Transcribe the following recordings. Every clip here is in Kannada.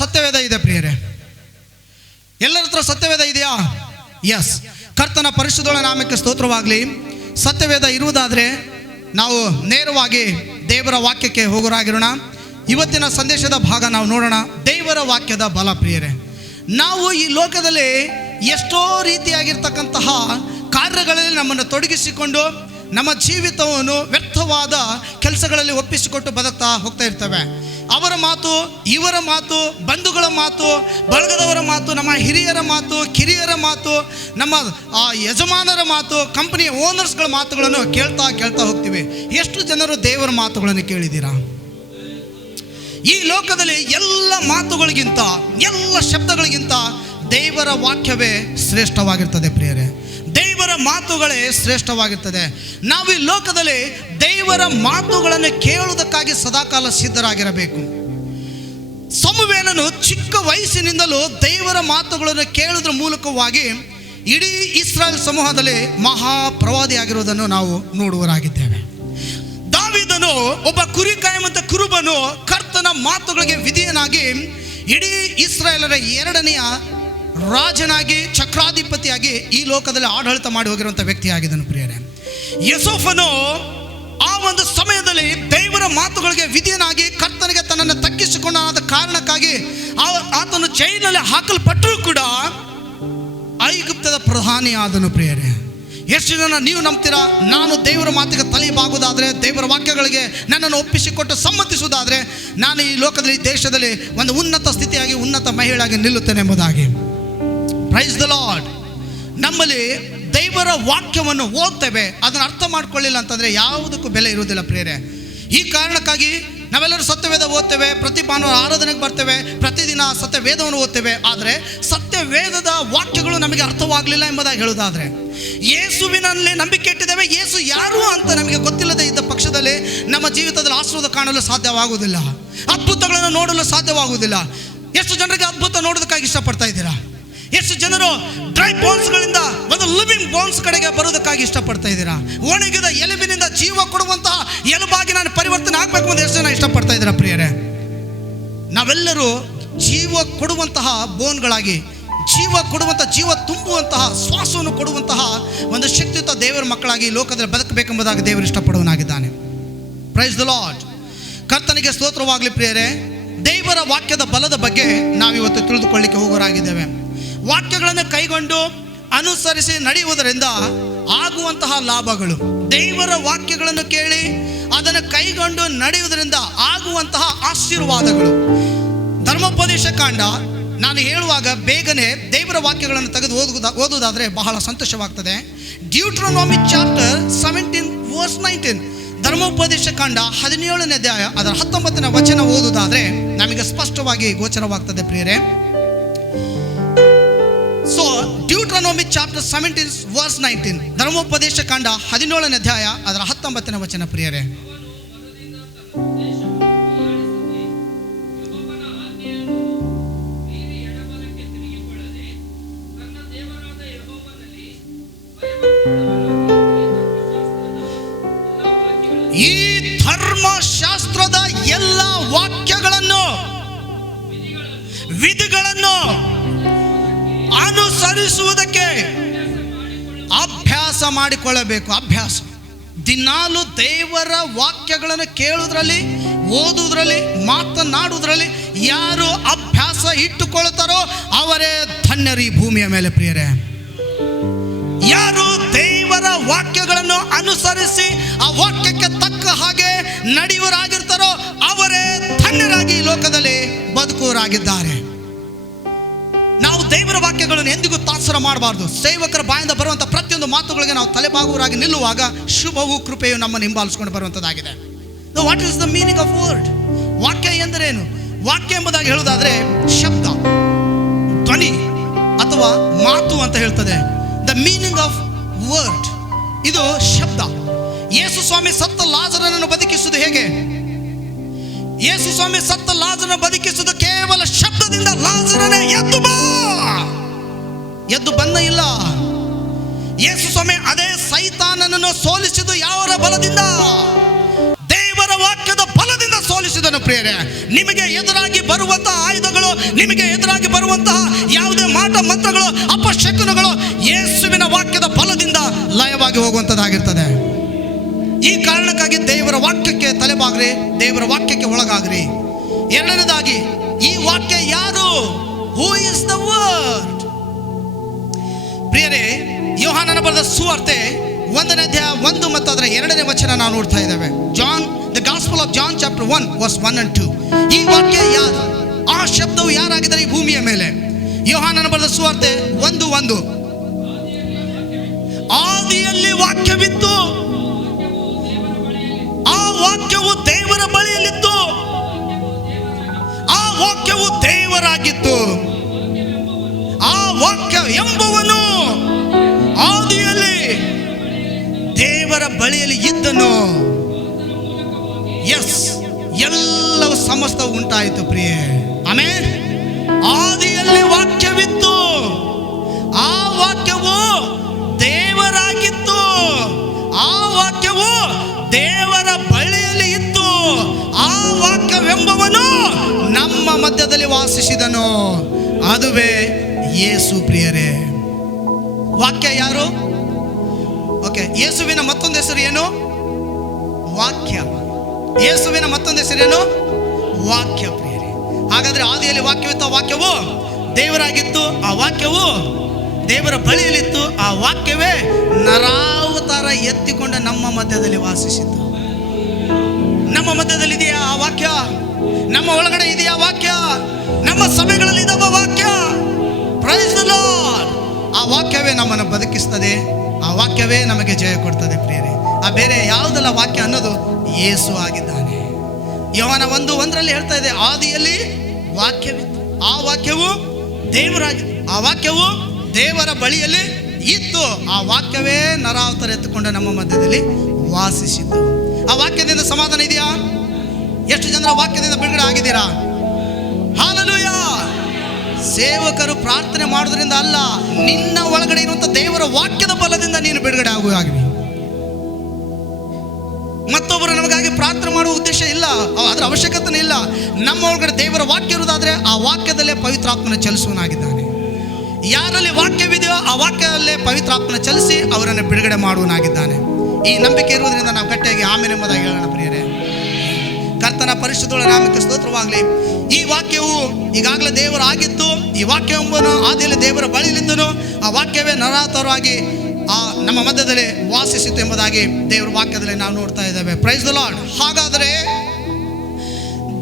ಸತ್ಯವೇದ ಇದೆ ಪ್ರಿಯರೇ. ಎಲ್ಲರ ಹತ್ರ ಸತ್ಯವೇದ ಇದೆಯಾ? ಎಸ್. ಕರ್ತನ ಪರಿಶುದ್ಧ ನಾಮಕ್ಕೆ ಸ್ತೋತ್ರವಾಗಲಿ. ಸತ್ಯವೇದ ಇರುವುದಾದರೆ ನಾವು ನೇರವಾಗಿ ದೇವರ ವಾಕ್ಯಕ್ಕೆ ಹೋಗೋರಾಗಿರೋಣ. ಇವತ್ತಿನ ಸಂದೇಶದ ಭಾಗ ನಾವು ನೋಡೋಣ, ದೇವರ ವಾಕ್ಯದ ಬಲ. ಪ್ರಿಯರೇ, ನಾವು ಈ ಲೋಕದಲ್ಲಿ ಎಷ್ಟೋ ರೀತಿಯಾಗಿರ್ತಕ್ಕಂತಹ ಕಾರ್ಯಗಳಲ್ಲಿ ನಮ್ಮನ್ನು ತೊಡಗಿಸಿಕೊಂಡು ನಮ್ಮ ಜೀವಿತವನ್ನು ವ್ಯರ್ಥವಾದ ಕೆಲಸಗಳಲ್ಲಿ ಒಪ್ಪಿಸಿಕೊಟ್ಟು ಬದುಕ್ತಾ ಹೋಗ್ತಾ ಇರ್ತವೆ. ಅವರ ಮಾತು, ಇವರ ಮಾತು, ಬಂಧುಗಳ ಮಾತು, ಬಳಗದವರ ಮಾತು, ನಮ್ಮ ಹಿರಿಯರ ಮಾತು, ಕಿರಿಯರ ಮಾತು, ನಮ್ಮ ಯಜಮಾನರ ಮಾತು, ಕಂಪನಿಯ ಓನರ್ಸ್ಗಳ ಮಾತುಗಳನ್ನು ಕೇಳ್ತಾ ಹೋಗ್ತೀವಿ. ಎಷ್ಟು ಜನರು ದೇವರ ಮಾತುಗಳನ್ನು ಕೇಳಿದ್ದೀರಾ? ಈ ಲೋಕದಲ್ಲಿ ಎಲ್ಲ ಮಾತುಗಳಿಗಿಂತ, ಎಲ್ಲ ಶಬ್ದಗಳಿಗಿಂತ ದೇವರ ವಾಕ್ಯವೇ ಶ್ರೇಷ್ಠವಾಗಿರ್ತದೆ ಪ್ರಿಯರೇ. ದೇವರ ಮಾತುಗಳೇ ಶ್ರೇಷ್ಠವಾಗಿರ್ತದೆ. ನಾವು ಈ ಲೋಕದಲ್ಲಿ ದೇವರ ಮಾತುಗಳನ್ನು ಕೇಳುವುದಕ್ಕಾಗಿ ಸದಾಕಾಲ ಸಿದ್ಧರಾಗಿರಬೇಕು. ಸಮುವೇಲನು ಚಿಕ್ಕ ವಯಸ್ಸಿನಿಂದಲೂ ದೇವರ ಮಾತುಗಳನ್ನು ಕೇಳುವುದರ ಮೂಲಕವಾಗಿ ಇಡೀ ಇಸ್ರಾಯೇಲ್ ಸಮೂಹದಲ್ಲಿ ಮಹಾಪ್ರವಾದಿಯಾಗಿರುವುದನ್ನು ನಾವು ನೋಡುವರಾಗಿದ್ದೇವೆ. ದಾವೀದನು ಒಬ್ಬ ಕುರಿ ಕಾಯುವಂತ ಕುರುಬನು ಕರ್ತನ ಮಾತುಗಳಿಗೆ ವಿಧೇಯನಾಗಿ ಇಡೀ ಇಸ್ರಾಯೇಲರ ಎರಡನೆಯ ರಾಜನಾಗಿ, ಚಕ್ರಾಧಿಪತಿಯಾಗಿ ಈ ಲೋಕದಲ್ಲಿ ಆಡಳಿತ ಮಾಡಿ ಹೋಗಿರುವಂಥ ವ್ಯಕ್ತಿಯಾಗಿದ್ದನು ಪ್ರಿಯರೇ. ಯೋಸೇಫನು ಆ ಒಂದು ಸಮಯದಲ್ಲಿ ದೇವರ ಮಾತುಗಳಿಗೆ ವಿಧೇಯನಾಗಿ ಕರ್ತನಿಗೆ ತನ್ನನ್ನು ತಗ್ಗಿಸಿಕೊಂಡ ಕಾರಣಕ್ಕಾಗಿ ಆತನು ಜೈಲಿನಲ್ಲಿ ಹಾಕಲ್ಪಟ್ಟರೂ ಕೂಡ ಐಗುಪ್ತದ ಪ್ರಧಾನಿ ಆದನು ಪ್ರಿಯರೇ. ಎಷ್ಟು ಜನ ನೀವು ನಂಬ್ತೀರಾ? ನಾನು ದೇವರ ಮಾತಿಗೆ ತಲೆಬಾಗುವುದಾದರೆ, ದೇವರ ವಾಕ್ಯಗಳಿಗೆ ನನ್ನನ್ನು ಒಪ್ಪಿಸಿಕೊಟ್ಟು ಸಮ್ಮತಿಸುವುದಾದರೆ ನಾನು ಈ ಲೋಕದಲ್ಲಿ, ದೇಶದಲ್ಲಿ ಒಂದು ಉನ್ನತ ಸ್ಥಿತಿಯಾಗಿ, ಉನ್ನತ ಮಹಿಳೆಯಾಗಿ ನಿಲ್ಲುತ್ತೇನೆ ಎಂಬುದಾಗಿ. Price the lord. ನಮ್ಮಲ್ಲಿ ದೇವರ ವಾಕ್ಯವನ್ನು ಓದ್ತೇವೆ, ಅದನ್ನು ಅರ್ಥ ಮಾಡ್ಕೊಳ್ಳಿಲ್ಲ ಅಂತಂದರೆ ಯಾವುದಕ್ಕೂ ಬೆಲೆ ಇರುವುದಿಲ್ಲ ಪ್ರಿಯರೇ. ಈ ಕಾರಣಕ್ಕಾಗಿ ನಾವೆಲ್ಲರೂ ಸತ್ಯವೇದ ಓದ್ತೇವೆ, ಪ್ರತಿ ಭಾನುವಾರ ಆರಾಧನೆಗೆ ಬರ್ತೇವೆ, ಪ್ರತಿದಿನ ಸತ್ಯವೇದವನ್ನು ಓದ್ತೇವೆ. ಆದರೆ ಸತ್ಯವೇದದ ವಾಕ್ಯಗಳು ನಮಗೆ ಅರ್ಥವಾಗಲಿಲ್ಲ ಎಂಬುದಾಗಿ ಹೇಳುವುದಾದರೆ, ಯೇಸುವಿನಲ್ಲಿ ನಂಬಿಕೆ ಇಟ್ಟಿದ್ದೇವೆ, ಯೇಸು ಯಾರು ಅಂತ ನಮಗೆ ಗೊತ್ತಿಲ್ಲದೆ ಇದ್ದ ಪಕ್ಷದಲ್ಲಿ ನಮ್ಮ ಜೀವಿತದಲ್ಲಿ ಆಶೀರ್ವಾದ ಕಾಣಲು ಸಾಧ್ಯವಾಗುವುದಿಲ್ಲ, ಅದ್ಭುತಗಳನ್ನು ನೋಡಲು ಸಾಧ್ಯವಾಗುವುದಿಲ್ಲ. ಎಷ್ಟು ಜನರಿಗೆ ಅದ್ಭುತ ನೋಡೋದಕ್ಕಾಗಿ ಇಷ್ಟಪಡ್ತಾ ಇದ್ದೀರಾ? ಎಷ್ಟು ಜನರು ಡ್ರೈ ಬೋನ್ಸ್ಗಳಿಂದ ಒಂದು ಲಿವಿಂಗ್ ಬೋನ್ಸ್ ಕಡೆಗೆ ಬರೋದಕ್ಕಾಗಿ ಇಷ್ಟಪಡ್ತಾ ಇದ್ದೀರಾ? ಒಣಗಿದ ಎಲುಬಿನಿಂದ ಜೀವ ಕೊಡುವಂತಹ ಎಲುಬಾಗಿ ನಾನು ಪರಿವರ್ತನೆ ಆಗಬೇಕು ಅಂತ ಎಷ್ಟು ಜನ ಇಷ್ಟಪಡ್ತಾ ಇದ್ದೀರಾ ಪ್ರಿಯರೇ? ನಾವೆಲ್ಲರೂ ಜೀವ ಕೊಡುವಂತಹ ಬೋನ್ಗಳಾಗಿ, ಜೀವ ಕೊಡುವಂತಹ, ಜೀವ ತುಂಬುವಂತಹ, ಶ್ವಾಸವನ್ನು ಕೊಡುವಂತಹ ಒಂದು ಶಕ್ತಿಯುತ ದೇವರ ಮಕ್ಕಳಾಗಿ ಲೋಕದಲ್ಲಿ ಬದುಕಬೇಕೆಂಬುದಾಗಿ ದೇವರು ಇಷ್ಟಪಡುವನಾಗಿದ್ದಾನೆ. Price the lord. ಕರ್ತನಿಗೆ ಸ್ತೋತ್ರವಾಗಲಿ ಪ್ರಿಯರೇ. ದೇವರ ವಾಕ್ಯದ ಬಲದ ಬಗ್ಗೆ ನಾವಿವತ್ತು ತಿಳಿದುಕೊಳ್ಳಿಕ್ಕೆ ಹೋಗೋರಾಗಿದ್ದೇವೆ. ವಾಕ್ಯಗಳನ್ನು ಕೈಗೊಂಡು ಅನುಸರಿಸಿ ನಡೆಯುವುದರಿಂದ ಆಗುವಂತಹ ಲಾಭಗಳು, ದೇವರ ವಾಕ್ಯಗಳನ್ನು ಕೇಳಿ ಅದನ್ನು ಕೈಗೊಂಡು ನಡೆಯುವುದರಿಂದ ಆಗುವಂತಹ ಆಶೀರ್ವಾದಗಳು. ಧರ್ಮೋಪದೇಶ ಕಾಂಡ ನಾನು ಹೇಳುವಾಗ ಬೇಗನೆ ದೇವರ ವಾಕ್ಯಗಳನ್ನು ತೆಗೆದು ಓದುವುದಾದರೆ ಬಹಳ ಸಂತೋಷವಾಗ್ತದೆ. ಡ್ಯೂಟ್ರೋನಾಮಿ ಚಾಪ್ಟರ್ 17:19, ಧರ್ಮೋಪದೇಶ ಕಾಂಡ 17ನೇ ಅಧ್ಯಾಯ ಅದರ 19ನೇ ವಚನ ಓದುವುದಾದರೆ ನಮಗೆ ಸ್ಪಷ್ಟವಾಗಿ ಗೋಚರವಾಗ್ತದೆ ಪ್ರಿಯರೇ. ಸೊ ಡ್ಯೂಟ್ರೋನಾಮಿ ಚಾಪ್ಟರ್ 17:19, ಧರ್ಮೋಪದೇಶ ಕಾಂಡ 17ನೇ ಅಧ್ಯಾಯ ಅದರ 19ನೇ ವಚನ ಪ್ರಿಯರೇ. ಈ ಧರ್ಮಶಾಸ್ತ್ರದ ಎಲ್ಲ ವಾಕ್ಯಗಳನ್ನು, ವಿಧಿಗಳನ್ನು ಅನುಸರಿಸುವುದಕ್ಕೆ ಅಭ್ಯಾಸ ಮಾಡಿಕೊಳ್ಳಬೇಕು. ಅಭ್ಯಾಸ. ದಿನಾಲು ದೇವರ ವಾಕ್ಯಗಳನ್ನು ಕೇಳುವುದರಲ್ಲಿ, ಓದುವುದರಲ್ಲಿ, ಮಾತನಾಡುವುದರಲ್ಲಿ ಯಾರು ಅಭ್ಯಾಸ ಇಟ್ಟುಕೊಳ್ಳುತ್ತಾರೋ ಅವರೇ ಧನ್ಯರು ಈ ಭೂಮಿಯ ಮೇಲೆ ಪ್ರಿಯರೇ. ಯಾರು ದೇವರ ವಾಕ್ಯಗಳನ್ನು ಅನುಸರಿಸಿ ಆ ವಾಕ್ಯಕ್ಕೆ ತಕ್ಕ ಹಾಗೆ ನಡೆಯುವರಾಗಿರ್ತಾರೋ ಅವರೇ ಧನ್ಯರಾಗಿ ಈ ಲೋಕದಲ್ಲಿ ಬದುಕುವರಾಗಿದ್ದಾರೆ. ನಾವು ದೇವರ ವಾಕ್ಯಗಳನ್ನು ಎಂದಿಗೂ ತಾತ್ಸರ ಮಾಡಬಾರ್ದು. ಸೇವಕರ ಬಾಯಿಂದ ಬರುವಂಥ ಪ್ರತಿಯೊಂದು ಮಾತುಗಳಿಗೆ ನಾವು ತಲೆಬಾಗುವರಾಗಿ ನಿಲ್ಲುವಾಗ ಶುಭವು, ಕೃಪೆಯು ನಮ್ಮನ್ನು ಹಿಂಬಾಲಿಸಿಕೊಂಡು ಬರುವಂಥದ್ದಾಗಿದೆ. What is the meaning of word? ವಾಕ್ಯ ಎಂದರೇನು? ವಾಕ್ಯ ಎಂಬುದಾಗಿ ಹೇಳುವುದಾದರೆ ಶಬ್ದ, ಧ್ವನಿ ಅಥವಾ ಮಾತು ಅಂತ ಹೇಳ್ತದೆ. ದ ಮೀನಿಂಗ್ ಆಫ್ ವರ್ಡ್, ಇದು ಶಬ್ದ. ಯೇಸು ಸ್ವಾಮಿ ಸತ್ತ ಲಾಜರನನ್ನು ಬದುಕಿಸುವುದು ಹೇಗೆ? ಯೇಸು ಸ್ವಾಮಿ ಸತ್ತ ಲಾಜರನ್ನು ಬದುಕಿಸುವುದು ಕೇವಲ ಶಬ್ದದಿಂದ. ಲಾಜರನೇ ಎದ್ದು ಬಾ, ಎದ್ದು ಬಂದ ಇಲ್ಲ. ಯೇಸು ಸ್ವಾಮಿ ಅದೇ ಸೈತಾನನನ್ನು ಸೋಲಿಸಿದ್ದು ಯಾವ ಬಲದಿಂದ? ದೇವರ ವಾಕ್ಯದ ಬಲದಿಂದ ಸೋಲಿಸಿ ವಾಸಿಸಿದನು. ಪ್ರಿಯರೇ, ನಿಮಗೆ ಎದುರಾಗಿ ಬರುವಂತಹ ಆಯುಧಗಳು, ನಿಮಗೆ ಎದುರಾಗಿ ಬರುವಂತಹ ಯಾವುದೇ ಮಾಟ ಮಂತ್ರಗಳು, ಅಪಶಕುನಗಳು ಯೇಸುವಿನ ವಾಕ್ಯದ ಬಲದಿಂದ ಲಯವಾಗಿ ಹೋಗುವಂಥದ್ದಾಗಿರ್ತದೆ. ಈ ಕಾರಣಕ್ಕಾಗಿ ದೇವರ ವಾಕ್ಯಕ್ಕೆ ತಲೆಬಾಗ್ರಿ, ದೇವರ ವಾಕ್ಯಕ್ಕೆ ಒಳಗಾಗ್ರಿ. ಎರಡನೇದಾಗಿ, ಈ ವಾಕ್ಯ ಯಾರು? Who is the word? ಪ್ರಿಯರೇ, ಯೋಹಾನನ ಬರೆದ ಸುವಾರ್ತೆ 1ನೇ ಅಧ್ಯಾಯ 1 ಮತ್ತು ಅದರ 2ನೇ ವಚನ ನಾವು ನೋಡ್ತಾ ಇದ್ದೇವೆ. John, the gospel of John chapter 1 verse 1 and 2. ಈ ವಾಕ್ಯ ಯಾರು? ಆ ಶಬ್ದವು ಯಾರಾಗಿದ್ದಾರೆ ಈ ಭೂಮಿಯ ಮೇಲೆ? ಯೋಹಾನನ ಬರೆದ ಸುವಾರ್ತೆ 1:1. ಆದಿಯಲ್ಲಿ ವಾಕ್ಯವಿತ್ತು, ಆ ವಾಕ್ಯವು ದೇವರ ಬಳಿಯಲ್ಲಿತ್ತು, ಆ ವಾಕ್ಯವು ದೇವರಾಗಿತ್ತು. ಆ ವಾಕ್ಯ ಎಂಬುವನು ಆದಿಯಲ್ಲಿ ದೇವರ ಬಳಿಯಲ್ಲಿ ಇದ್ದನು. ಎಸ್, ಎಲ್ಲವೂ ಸಮಸ್ತವು ಉಂಟಾಯಿತು ಪ್ರಿಯೆ. ಆಮೆನ್. ಆದಿಯಲ್ಲಿ ವಾಕ್ಯವಿತ್ತು, ಆ ವಾಕ್ಯವು ದೇವರಾಗಿತ್ತು, ಆ ವಾಕ್ಯವು ದೇವರ ಬಳಿಯಲ್ಲಿ ಇತ್ತು, ಆ ವಾಕ್ಯವೆಂಬವನು ನಮ್ಮ ಮಧ್ಯದಲ್ಲಿ ವಾಸಿಸಿದನು. ಅದುವೇ ಯೇಸು. ಪ್ರಿಯರೇ, ವಾಕ್ಯ ಯಾರು? ಓಕೆ, ಯೇಸುವಿನ ಮತ್ತೊಂದು ಹೆಸರು ಏನು? ವಾಕ್ಯ. ಯೇಸುವಿನ ಮತ್ತೊಂದು ಹೆಸರೇನು? ವಾಕ್ಯ. ಪ್ರಿಯರೇ, ಹಾಗಾದ್ರೆ ಆದಿಯಲ್ಲಿ ವಾಕ್ಯವಿತ್ತು, ಆ ವಾಕ್ಯವು ದೇವರಾಗಿತ್ತು, ಆ ವಾಕ್ಯವು ದೇವರ ಬಳಿಯಲ್ಲಿತ್ತು, ಆ ವಾಕ್ಯವೇ ನರಾವತಾರ ಎತ್ತಿಕೊಂಡ ನಮ್ಮ ಮಧ್ಯದಲ್ಲಿ ವಾಸಿಸಿತು. ನಮ್ಮ ಮಧ್ಯದಲ್ಲಿ ಇದೆಯಾ ಆ ವಾಕ್ಯ? ನಮ್ಮ ಒಳಗಡೆ ಇದೆಯಾ ವಾಕ್ಯ? ನಮ್ಮ ಸಭೆಗಳಲ್ಲಿ ಇದಾವ ವಾಕ್ಯ? Praise the Lord. ಆ ವಾಕ್ಯವೇ ನಮ್ಮನ್ನು ಬದುಕಿಸ್ತದೆ, ಆ ವಾಕ್ಯವೇ ನಮಗೆ ಜಯ ಕೊಡ್ತದೆ. ಪ್ರಿಯರೇ, ಆ ಬೇರೆ ಯಾವುದಲ್ಲ ವಾಕ್ಯ ಅನ್ನೋದು ಯೇಸು ಆಗಿದ್ದಾನೆ. ಯೋಹಾನ 1:1 ಹೇಳ್ತಾ ಇದೆ, ಆದಿಯಲ್ಲಿ ವಾಕ್ಯವಿತ್ತು, ಆ ವಾಕ್ಯವು ದೇವರಾಗಿತ್ತು, ಆ ವಾಕ್ಯವು ದೇವರ ಬಳಿಯಲ್ಲಿ ಇತ್ತು, ಆ ವಾಕ್ಯವೇ ನರಾವತಾರ ಎತ್ತುಕೊಂಡು ನಮ್ಮ ಮಧ್ಯದಲ್ಲಿ ವಾಸಿಸಿತು. ಆ ವಾಕ್ಯದಿಂದ ಸಮಾಧಾನ ಇದೆಯಾ? ಎಷ್ಟು ಜನರ ವಾಕ್ಯದಿಂದ ಬಿಡುಗಡೆ ಆಗಿದ್ದೀರಾ? ಹಲ್ಲೆಲೂಯಾ. ಸೇವಕರು ಪ್ರಾರ್ಥನೆ ಮಾಡೋದ್ರಿಂದ ಅಲ್ಲ, ನಿನ್ನ ಒಳಗಡೆ ಇರುವಂತ ದೇವರ ವಾಕ್ಯದ ಬಲದಿಂದ ನೀನು ಬಿಡುಗಡೆ ಆಗುವಾಗಿದೆ. ಮತ್ತೊಬ್ಬರು ನಮಗಾಗಿ ಪ್ರಾರ್ಥನೆ ಮಾಡುವ ಉದ್ದೇಶ ಇಲ್ಲ, ಅದರ ಅವಶ್ಯಕತೆ ಇಲ್ಲ. ನಮ್ಮ ಒಳಗಡೆ ದೇವರ ವಾಕ್ಯ ಇರುವುದಾದ್ರೆ ಆ ವಾಕ್ಯದಲ್ಲೇ ಪವಿತ್ರಾತ್ಮನ ಚಲಿಸುವನಾಗಿದ್ದಾನೆ. ಯಾರಲ್ಲಿ ವಾಕ್ಯವಿದೆಯೋ ಆ ವಾಕ್ಯದಲ್ಲೇ ಪವಿತ್ರಾತ್ಮನ ಚಲಿಸಿ ಅವರನ್ನು ಬಿಡುಗಡೆ ಮಾಡುವನಾಗಿದ್ದಾನೆ. ಈ ನಂಬಿಕೆ ಇರುವುದರಿಂದ ನಾವು ಗಟ್ಟಿಯಾಗಿ ಆಮೆನ್ ಎಂಬುದಾಗಿ ಹೇಳೋಣ. ಪ್ರಿಯರೇ, ಕರ್ತನ ಪರಿಶುದ್ಧಳ ನಾಮಕ್ಕೆ ಸ್ತೋತ್ರವಾಗಲಿ. ಈ ವಾಕ್ಯವು ಈಗಾಗಲೇ ದೇವರಾಗಿತ್ತು, ಈ ವಾಕ್ಯ ಎಂಬುದನ್ನು ಆದಿಯಲ್ಲಿ ದೇವರ ಬಳಿಯಲ್ಲಿದ್ದನು, ಆ ವಾಕ್ಯವೇ ನರಾವತಾರವಾಗಿ ನಮ್ಮ ಮಧ್ಯದಲ್ಲಿ ವಾಸಿಸಿತು ಎಂಬುದಾಗಿ ದೇವರ ವಾಕ್ಯದಲ್ಲಿ ನಾವು ನೋಡ್ತಾ ಇದ್ದೇವೆ. Praise the Lord. ಹಾಗಾದರೆ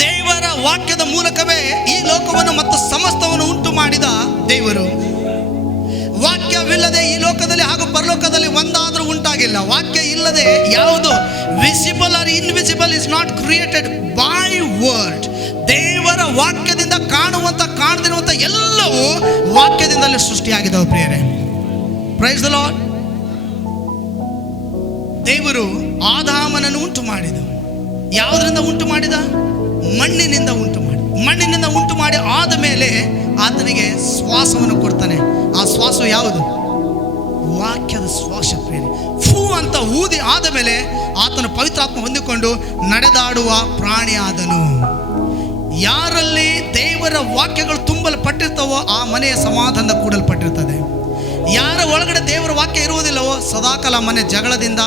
ದೇವರ ವಾಕ್ಯದ ಮೂಲಕವೇ ಈ ಲೋಕವನ್ನು ಮತ್ತು ಸಮಸ್ತವನ್ನು ಉಂಟು ಮಾಡಿದ ದೇವರು. ವಾಕ್ಯವಿಲ್ಲದೆ ಈ ಲೋಕದಲ್ಲಿ ಹಾಗೂ ಪರಲೋಕದಲ್ಲಿ ಒಂದಾದರೂ ಉಂಟಾಗಿಲ್ಲ. ವಾಕ್ಯ ಇಲ್ಲದೆ ಯಾವುದು visible or invisible is not created by word. ದೇವರ ವಾಕ್ಯದಿಂದ ಕಾಣದಿರುವಂಥ ಎಲ್ಲವೂ ವಾಕ್ಯದಿಂದಲೇ ಸೃಷ್ಟಿಯಾಗಿದ್ದಾವೆ. ಪ್ರಿಯರೇ, ಪ್ರೈಸ್ ದಿ ಲಾರ್ಡ್. ದೇವರು ಆದಾಮನನ್ನು ಉಂಟು ಮಾಡಿದ. ಯಾವುದರಿಂದ ಉಂಟು ಮಾಡಿದ? ಮಣ್ಣಿನಿಂದ ಉಂಟು ಮಾಡಿ. ಮಣ್ಣಿನಿಂದ ಉಂಟು ಮಾಡಿ ಆದ ಮೇಲೆ ಆತನಿಗೆ ಶ್ವಾಸವನ್ನು ಕೊಡ್ತಾನೆ. ಆ ಶ್ವಾಸ ಯಾವುದು? ವಾಕ್ಯದ ಶ್ವಾಸ. ಪ್ರಿಯರೇ, ಫೂ ಅಂತ ಊದಿ ಆದ ಮೇಲೆ ಆತನ ಪವಿತ್ರಾತ್ಮ ಹೊಂದಿಕೊಂಡು ನಡೆದಾಡುವ ಪ್ರಾಣಿ ಆದನು. ಯಾರಲ್ಲಿ ದೇವರ ವಾಕ್ಯಗಳು ತುಂಬಲ್ಪಟ್ಟಿರ್ತವೋ ಆ ಮನೆಯ ಸಮಾಧಾನ ಕೂಡಲ್ಪಟ್ಟಿರ್ತದೆ. ಯಾರ ಒಳಗಡೆ ದೇವರ ವಾಕ್ಯ ಇರುವುದಿಲ್ಲವೋ ಸದಾಕಾಲ ಮನೆ ಜಗಳದಿಂದ,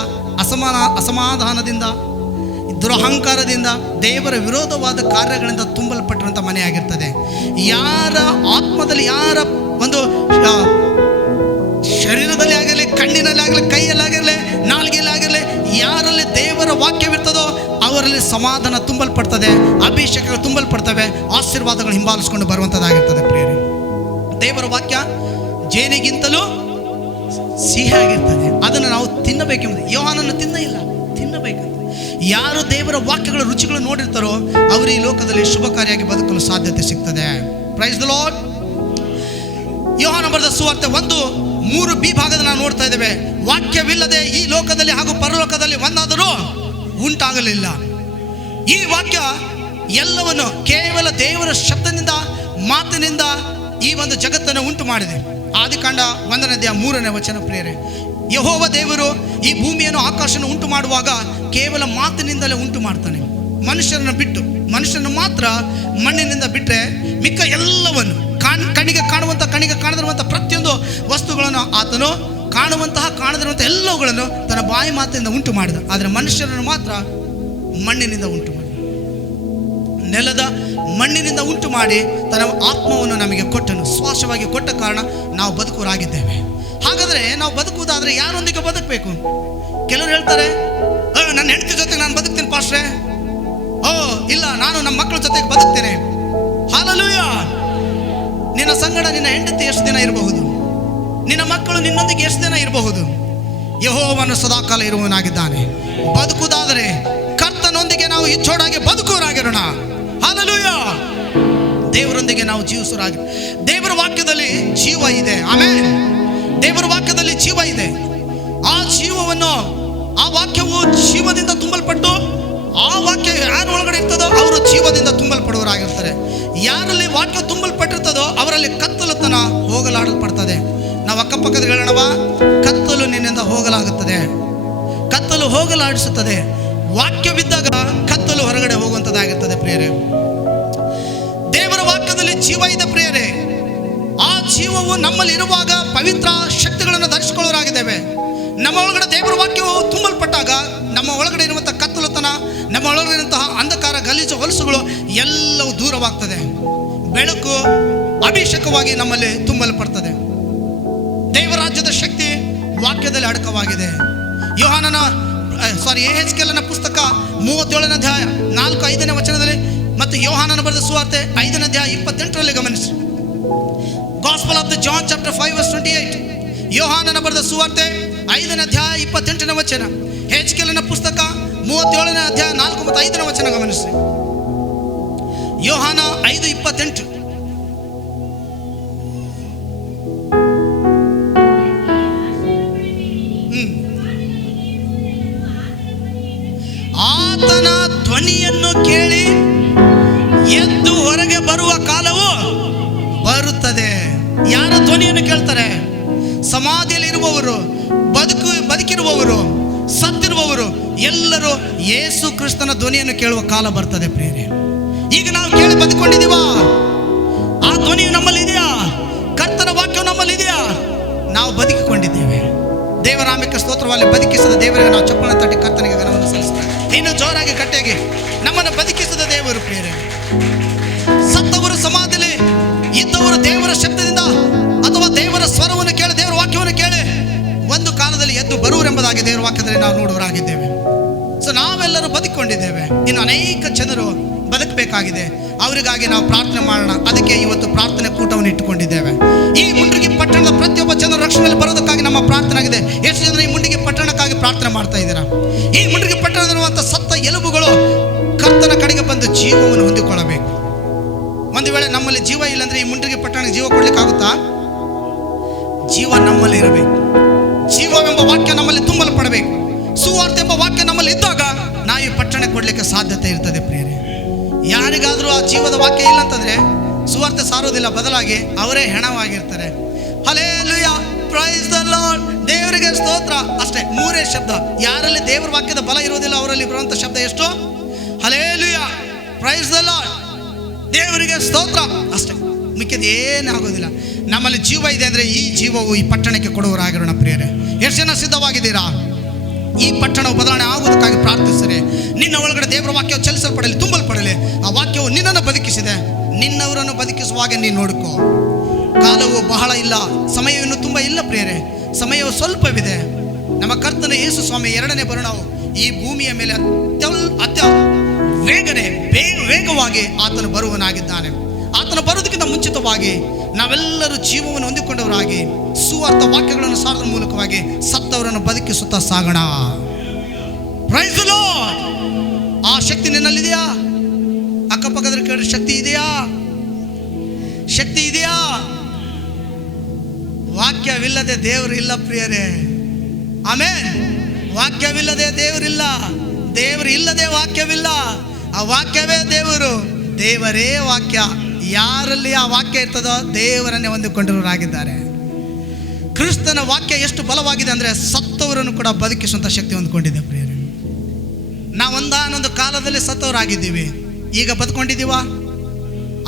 ಅಸಮಾಧಾನದಿಂದ, ದುರಹಂಕಾರದಿಂದ, ದೇವರ ವಿರೋಧವಾದ ಕಾರ್ಯಗಳಿಂದ ತುಂಬಲ್ಪಟ್ಟಿರುವಂಥ ಮನೆಯಾಗಿರ್ತದೆ. ಯಾರ ಆತ್ಮದಲ್ಲಿ, ಯಾರ ಒಂದು ಶರೀರದಲ್ಲಿ ಆಗಿರಲಿ, ಕಣ್ಣಿನಲ್ಲಿ ಆಗಲಿ, ಕೈಯಲ್ಲಿ ಆಗಿರಲಿ, ನಾಲ್ಗೆಯಲ್ಲಿ ಆಗಿರಲಿ, ಯಾರಲ್ಲಿ ದೇವರ ವಾಕ್ಯವಿರ್ತದೋ ಅವರಲ್ಲಿ ಸಮಾಧಾನ ತುಂಬಲ್ಪಡ್ತದೆ, ಅಭಿಷೇಕಗಳು ತುಂಬಲ್ಪಡ್ತವೆ, ಆಶೀರ್ವಾದಗಳು ಹಿಂಬಾಲಿಸ್ಕೊಂಡು ಬರುವಂಥದ್ದಾಗಿರ್ತದೆ. ಪ್ರಿಯರೇ, ದೇವರ ವಾಕ್ಯ ಜೇನಿಗಿಂತಲೂ ಸಿಹಿಯಾಗಿರ್ತದೆ. ಅದನ್ನು ನಾವು ತಿನ್ನಬೇಕೆಂಬುದು. ಯೋಹಾನನ್ನು ತಿನ್ನಬೇಕಂತ. ಯಾರು ದೇವರ ವಾಕ್ಯಗಳ ರುಚಿಗಳು ನೋಡಿರ್ತಾರೋ ಅವರು ಈ ಲೋಕದಲ್ಲಿ ಶುಭಕಾರಿಯಾಗಿ ಬದುಕಲು ಸಾಧ್ಯತೆ ಸಿಗ್ತದೆ. Praise the Lord. ಯೋಹಾನ ಬರೆದ ಸುವಾರ್ತೆ 1:3b ಭಾಗದಲ್ಲಿ ನಾವು ನೋಡ್ತಾ ಇದ್ದೇವೆ. ವಾಕ್ಯವಿಲ್ಲದೆ ಈ ಲೋಕದಲ್ಲಿ ಹಾಗೂ ಪರಲೋಕದಲ್ಲಿ ಒಂದಾದರೂ ಉಂಟಾಗಲಿಲ್ಲ. ಈ ವಾಕ್ಯ ಎಲ್ಲವನ್ನು ಕೇವಲ ದೇವರ ಶಬ್ದದಿಂದ, ಮಾತಿನಿಂದ ಈ ಒಂದು ಜಗತ್ತನ್ನು ಉಂಟು ಮಾಡಿದೆ. ಆದಿಕಾಂಡ 1ನೇ ಅಧ್ಯಾಯ 3ನೇ ವಚನ. ಪ್ರಿಯರೇ, ಯೆಹೋವ ದೇವರು ಈ ಭೂಮಿಯನ್ನು, ಆಕಾಶವನ್ನು ಉಂಟು ಮಾಡುವಾಗ ಕೇವಲ ಮಾತಿನಿಂದಲೇ ಉಂಟು ಮಾಡ್ತಾನೆ. ಮನುಷ್ಯರನ್ನು ಬಿಟ್ಟು ಮನುಷ್ಯನ ಮಾತ್ರ ಮಣ್ಣಿನಿಂದ ಬಿಟ್ಟರೆ ಮಿಕ್ಕ ಎಲ್ಲವನ್ನು ಕಣ್ಣಿಗೆ ಕಾಣದಿರುವಂಥ ಪ್ರತಿಯೊಂದು ವಸ್ತುಗಳನ್ನು ಆತನು ಕಾಣದಿರುವಂಥ ಎಲ್ಲವುಗಳನ್ನು ತನ್ನ ಬಾಯಿ ಮಾತಿನಿಂದ ಉಂಟು ಮಾಡಿದ. ಆದರೆ ಮನುಷ್ಯರನ್ನು ಮಾತ್ರ ಮಣ್ಣಿನಿಂದ ಉಂಟು ಮಾಡಿದ, ನೆಲದ ಮಣ್ಣಿನಿಂದ ಉಂಟು ಮಾಡಿ ತನ್ನ ಆತ್ಮವನ್ನು ನಮಗೆ ಕೊಟ್ಟನು, ಶ್ವಾಸವಾಗಿ ಕೊಟ್ಟ ಕಾರಣ ನಾವು ಬದುಕುವರಾಗಿದ್ದೇವೆ. ಹಾಗಾದರೆ ನಾವು ಬದುಕುವುದಾದರೆ ಯಾರೊಂದಿಗೆ ಬದುಕಬೇಕು? ಕೆಲವರು ಹೇಳ್ತಾರೆ, ನನ್ನ ಹೆಂಡತಿ ಜೊತೆಗೆ ನಾನು ಬದುಕ್ತೀನಿ ಪಾಸ್ಟ್ರೆ. ಇಲ್ಲ, ನಾನು ನಮ್ಮ ಮಕ್ಕಳ ಜೊತೆಗೆ ಬದುಕ್ತೇನೆ. ಹಲ್ಲೆಲೂಯಾ. ನಿನ್ನ ಸಂಗಡ ನಿನ್ನ ಹೆಂಡತಿ ಎಷ್ಟು ದಿನ ಇರಬಹುದು? ನಿನ್ನ ಮಕ್ಕಳು ನಿನ್ನೊಂದಿಗೆ ಎಷ್ಟು ದಿನ ಇರಬಹುದು? ಯೆಹೋವನು ಸದಾಕಾಲ ಇರುವವನಾಗಿದ್ದಾನೆ. ಬದುಕುವುದಾದರೆ ಕರ್ತನೊಂದಿಗೆ ನಾವು ಇಚ್ಚೋಡಾಗಿ ಬದುಕುವರಾಗಿರೋಣ. ಹಲ್ಲೆಲೂಯಾ. ದೇವರೊಂದಿಗೆ ನಾವು ಜೀವಿಸುವರಾಗಿ. ದೇವರ ವಾಕ್ಯದಲ್ಲಿ ಜೀವ ಇದೆ. ಆಮೆನ್. ದೇವರ ವಾಕ್ಯದಲ್ಲಿ ಜೀವ ಇದೆ. ಆ ವಾಕ್ಯವು ಜೀವದಿಂದ ತುಂಬಲ್ಪಟ್ಟು, ಆ ವಾಕ್ಯ ಯಾರ ಒಳಗಡೆ ಇರ್ತದೋ ಅವರು ಜೀವದಿಂದ ತುಂಬಲ್ಪಡುವರಾಗಿರ್ತಾರೆ. ಯಾರಲ್ಲಿ ವಾಕ್ಯ ತುಂಬಲ್ಪಟ್ಟಿರ್ತದೋ ಅವರಲ್ಲಿ ಕತ್ತಲತನ ಹೋಗಲಾಡಲ್ಪಡ್ತದೆ. ನಾವು ಅಕ್ಕಪಕ್ಕದ ಹೇಳೋಣವ, ಕತ್ತಲು ನಿನ್ನಿಂದ ಹೋಗಲಾಗುತ್ತದೆ, ಕತ್ತಲು ಹೋಗಲಾಡಿಸುತ್ತದೆ. ವಾಕ್ಯವಿದ್ದಾಗ ಕತ್ತಲು ಹೊರಗಡೆ ಹೋಗುವಂಥದ್ದಾಗಿರ್ತದೆ ಪ್ರಿಯರೇ. ದೇವರ ವಾಕ್ಯದಲ್ಲಿ ಜೀವ ಇದೆ ಪ್ರಿಯರೇ. ಆ ಜೀವವು ನಮ್ಮಲ್ಲಿ ಇರುವಾಗ ಪವಿತ್ರ ಶಕ್ತಿಗಳನ್ನು ಧರಿಸಿಕೊಳ್ಳೋರಾಗಿದ್ದೇವೆ. ನಮ್ಮ ಒಳಗಡೆ ದೇವರ ವಾಕ್ಯವು ತುಂಬಲ್ಪಟ್ಟಾಗ ನಮ್ಮ ಒಳಗಡೆ ಇರುವಂಥ ಕತ್ತಲುತನ, ನಮ್ಮ ಒಳಗಡೆ ಇರುವಂತಹ ಅಂಧಕಾರ, ಗಲೀಜು ಹೊಲಸುಗಳು ಎಲ್ಲವೂ ದೂರವಾಗ್ತದೆ. ಬೆಳಕು ಅಭಿಷೇಕವಾಗಿ ನಮ್ಮಲ್ಲಿ ತುಂಬಲ್ಪಡ್ತದೆ. ದೇವರ ರಾಜ್ಯದ ಶಕ್ತಿ ವಾಕ್ಯದಲ್ಲಿ ಅಡಕವಾಗಿದೆ. ಯೆಹೆಜ್ಕೇಲನ ಪುಸ್ತಕ 37ನೇ ಅಧ್ಯಾಯ 4-5ನೇ ವಚನದಲ್ಲಿ ಮತ್ತು ಯೋಹಾನನ ಬರೆದ ಸುವಾರ್ತೆ 5ನೇ ಅಧ್ಯಾಯ 28ರಲ್ಲಿ ಗಮನಿಸಿ. Gospel of the John chapter 5:28. ಯೋಹಾನನ ಬರೆದ ಸುವಾರ್ತೆ 5ನೇ ಅಧ್ಯಾಯ 28ನೇ ವಚನ. ಯೆಹೆಜ್ಕೇಲನ ಪುಸ್ತಕ 37ನೇ ಅಧ್ಯಾಯ 4 ಮತ್ತು 5ನೇ ವಚನ ಗಮನಿಸಿ. ಯೋಹಾನ 5:28. ಆತನ ಧ್ವನಿಯನ್ನು ಕೇಳಿ ಎದ್ದು ಹೊರಗೆ ಬರುವ ಕಾಲವು ಬರುತ್ತದೆ. ಯಾರ ಧ್ವನಿಯನ್ನು ಕೇಳ್ತಾರೆ? ಸಮಾಧಿಯಲ್ಲಿ ಇರುವವರು, ಬದುಕಿರುವವರು, ಸತ್ತಿರುವವರು ಎಲ್ಲರೂ ಯೇಸು ಕ್ರಿಸ್ತನ ಧ್ವನಿಯನ್ನು ಕೇಳುವ ಕಾಲ ಬರ್ತದೆ ಪ್ರಿಯರೇ. ಈಗ ನಾವು ಕೇಳಿ ಬದುಕೊಂಡಿದ್ದೀವಾ? ಆ ಧ್ವನಿಯು ನಮ್ಮಲ್ಲಿ ಇದೆಯಾ? ಕರ್ತನ ವಾಕ್ಯವು ನಮ್ಮಲ್ಲಿ ಇದೆಯಾ? ನಾವು ಬದುಕಿಕೊಂಡಿದ್ದೇವೆ. ದೇವರಾಮಕ್ಕೆ ಸ್ತೋತ್ರವಾಗಿ ಬದುಕಿಸಿದ ದೇವರಿಗೆ ನಾವು ಚಪ್ಪಳ ತಟ್ಟಿ ಕರ್ತನಿಗೆ ಗಣವನ್ನು ಸಲ್ಲಿಸ್ತೇವೆ. ಇನ್ನು ಜೋರಾಗಿ ಕಟ್ಟೆಗೆ ನಮ್ಮನ್ನು ಬದುಕಿಸಿದ ದೇವರು ಪ್ರಿಯರೇ. ಸತ್ತವರು ಸಮಾಧಿಯಲ್ಲಿ ಇದ್ದವರು ದೇವರ ಶಬ್ದದಿಂದ ಅಥವಾ ದೇವರ ಸ್ವರವನ್ನು ಕೇಳಿ, ದೇವರ ವಾಕ್ಯವನ್ನು ಕೇಳಿ ಒಂದು ಕಾಲದಲ್ಲಿ ಎದ್ದು ಬರುವರೆಂಬುದಾಗಿ ದೇವರ ವಾಕ್ಯದಲ್ಲಿ ನಾವು ನೋಡುವರಾಗಿದ್ದೇವೆ. ಸೊ ನಾವೆಲ್ಲರೂ ಬದುಕೊಂಡಿದ್ದೇವೆ. ಇನ್ನು ಅನೇಕ ಜನರು ಬದುಕಬೇಕಾಗಿದೆ. ಅವರಿಗಾಗಿ ನಾವು ಪ್ರಾರ್ಥನೆ ಮಾಡೋಣ. ಅದಕ್ಕೆ ಇವತ್ತು ಪ್ರಾರ್ಥನೆ ಕೂಟವನ್ನು ಇಟ್ಟುಕೊಂಡಿದ್ದೇವೆ. ಈ ಮುಂಡ್ರಿಗಿ ಪಟ್ಟಣದ ಪ್ರತಿಯೊಬ್ಬ ಜನರು ರಕ್ಷಣೆಯಲ್ಲಿ ಬರೋದಕ್ಕಾಗಿ ನಮ್ಮ ಪ್ರಾರ್ಥನೆ ಆಗಿದೆ. ಎಷ್ಟು ಜನ ಈ ಮುಂಡ್ರಿಗಿ ಪಟ್ಟಣಕ್ಕಾಗಿ ಪ್ರಾರ್ಥನೆ ಮಾಡ್ತಾ ಇದ್ದೀರಾ? ಈ ಮುಂಡ್ರಿಗಿ ಪಟ್ಟಣದಲ್ಲಿರುವಂಥ ಸತ್ತ ಎಲುಬುಗಳು ಕರ್ತನ ಕಡೆಗೆ ಬಂದು ಜೀವವನ್ನು ಹೊಂದಿಕೊಳ್ಳಬೇಕು. ಒಂದು ವೇಳೆ ನಮ್ಮಲ್ಲಿ ಜೀವ ಇಲ್ಲಾಂದ್ರೆ ಈ ಮುಂಡ್ರಿಗಿ ಪಟ್ಟಣಕ್ಕೆ ಜೀವ ಕೊಡ್ಲಿಕ್ಕಾಗುತ್ತಾ? ಜೀವ ನಮ್ಮಲ್ಲಿ ಇರಬೇಕು. ಜೀವವೆಂಬ ವಾಕ್ಯ ನಮ್ಮಲ್ಲಿ ತುಂಬಲ್ಪಡಬೇಕು. ಸುವಾರ್ತೆ ಎಂಬ ವಾಕ್ಯ ನಮ್ಮಲ್ಲಿ ಇದ್ದಾಗ ನಾವು ಈ ಪಟ್ಟಣಕ್ಕೆ ಕೊಡ್ಲಿಕ್ಕೆ ಸಾಧ್ಯತೆ ಇರ್ತದೆ ಪ್ರಿಯರೇ. ಯಾರಿಗಾದರೂ ಆ ಜೀವದ ವಾಕ್ಯ ಇಲ್ಲ ಅಂತಂದ್ರೆ ಸುವಾರ್ತೆ ಸಾರೋದಿಲ್ಲ, ಬದಲಾಗಿ ಅವರೇ ಹೆಣವಾಗಿರ್ತಾರೆ. ಹಲ್ಲೆಲೂಯಾ, ಪ್ರೈಸ್ ದ ಲಾರ್ಡ್, ದೇವರಿಗೆ ಸ್ತೋತ್ರ. ಅಷ್ಟೇ, 3 ಶಬ್ದ. ಯಾರಲ್ಲಿ ದೇವರ ವಾಕ್ಯದ ಬಲ ಇರೋದಿಲ್ಲ ಅವರಲ್ಲಿ ಬರುವಂಥ ಶಬ್ದ ಎಷ್ಟು? ಹಲ್ಲೆಲೂಯಾ, ಪ್ರೈಸ್ ದ ಲಾರ್ಡ್, ದೇವರಿಗೆ ಸ್ತೋತ್ರ. ಅಷ್ಟೇ, ಮಿಕ್ಕಿದ ಏನಾಗೋದಿಲ್ಲ. ನಮ್ಮಲ್ಲಿ ಜೀವ ಇದೆ ಅಂದರೆ ಈ ಜೀವವು ಈ ಪಟ್ಟಣಕ್ಕೆ ಕೊಡುವರಾಗಿರೋಣ ಪ್ರಿಯರೇ. ಎಷ್ಟು ಜನ ಸಿದ್ಧವಾಗಿದ್ದೀರಾ? ಈ ಪಟ್ಟಣವು ಬದಲಾವಣೆ ಆಗುವುದಕ್ಕಾಗಿ ಪ್ರಾರ್ಥಿಸಿರಿ. ನಿನ್ನ ಒಳಗಡೆ ದೇವರ ವಾಕ್ಯವು ಚಲಿಸಲ್ಪಡಲಿ, ತುಂಬಲ್ಪಡಲಿ. ಆ ವಾಕ್ಯವು ನಿನ್ನನ್ನು ಬದುಕಿಸಿದೆ. ನಿನ್ನವರನ್ನು ಬದುಕಿಸುವಾಗ ನೀನು ನೋಡಿಕೋ. ಕಾಲವು ಬಹಳ ಇಲ್ಲ, ಸಮಯ ಇನ್ನೂ ತುಂಬ ಇಲ್ಲ ಪ್ರಿಯರೇ. ಸಮಯವು ಸ್ವಲ್ಪವಿದೆ. ನಮ್ಮ ಕರ್ತನ ಯೇಸು ಸ್ವಾಮಿ 2ನೇ ಬರುಣವು ಈ ಭೂಮಿಯ ಮೇಲೆ ವೇಗವಾಗಿ ಆತನು ಬರುವನಾಗಿದ್ದಾನೆ. ಆತನು ಬರುವುದಕ್ಕಿಂತ ಮುಂಚಿತವಾಗಿ ನಾವೆಲ್ಲರೂ ಜೀವವನ್ನು ಹೊಂದಿಕೊಂಡವರಾಗಿ ಸುವಾರ್ಥ ವಾಕ್ಯಗಳನ್ನು ಸಾರೋದ್ರ ಮೂಲಕವಾಗಿ ಸತ್ತವರನ್ನು ಬದುಕಿಸುತ್ತಾ ಸಾಗೋಣ. Praise the Lord. ಆ ಶಕ್ತಿ ನಿನ್ನಲ್ಲಿದೆಯಾ? ಅಕ್ಕಪಕ್ಕದ ಕೇಳಿ, ಶಕ್ತಿ ಇದೆಯಾ? ಶಕ್ತಿ ಇದೆಯಾ? ವಾಕ್ಯವಿಲ್ಲದೆ ದೇವರು ಇಲ್ಲ ಪ್ರಿಯರೇ. ಆಮೇನ್. ವಾಕ್ಯವಿಲ್ಲದೆ ದೇವರಿಲ್ಲ, ದೇವರು ಇಲ್ಲದೆ ವಾಕ್ಯವಿಲ್ಲ. ಆ ವಾಕ್ಯವೇ ದೇವರು, ದೇವರೇ ವಾಕ್ಯ. ಯಾರಲ್ಲಿ ಆ ವಾಕ್ಯ ಇರ್ತದೋ ದೇವರನ್ನೇ ಹೊಂದಿಕೊಂಡಿರೋರಾಗಿದ್ದಾರೆ. ಕ್ರಿಸ್ತನ ವಾಕ್ಯ ಎಷ್ಟು ಬಲವಾಗಿದೆ ಅಂದರೆ ಸತ್ತವರನ್ನು ಕೂಡ ಬದುಕಿಸುವಂಥ ಶಕ್ತಿ ಹೊಂದ್ಕೊಂಡಿದೆ ಪ್ರಿಯರೇ. ನಾವು ಒಂದಾನೊಂದು ಕಾಲದಲ್ಲಿ ಸತ್ತವರಾಗಿದ್ದೀವಿ. ಈಗ ಬದುಕೊಂಡಿದ್ದೀವಾ?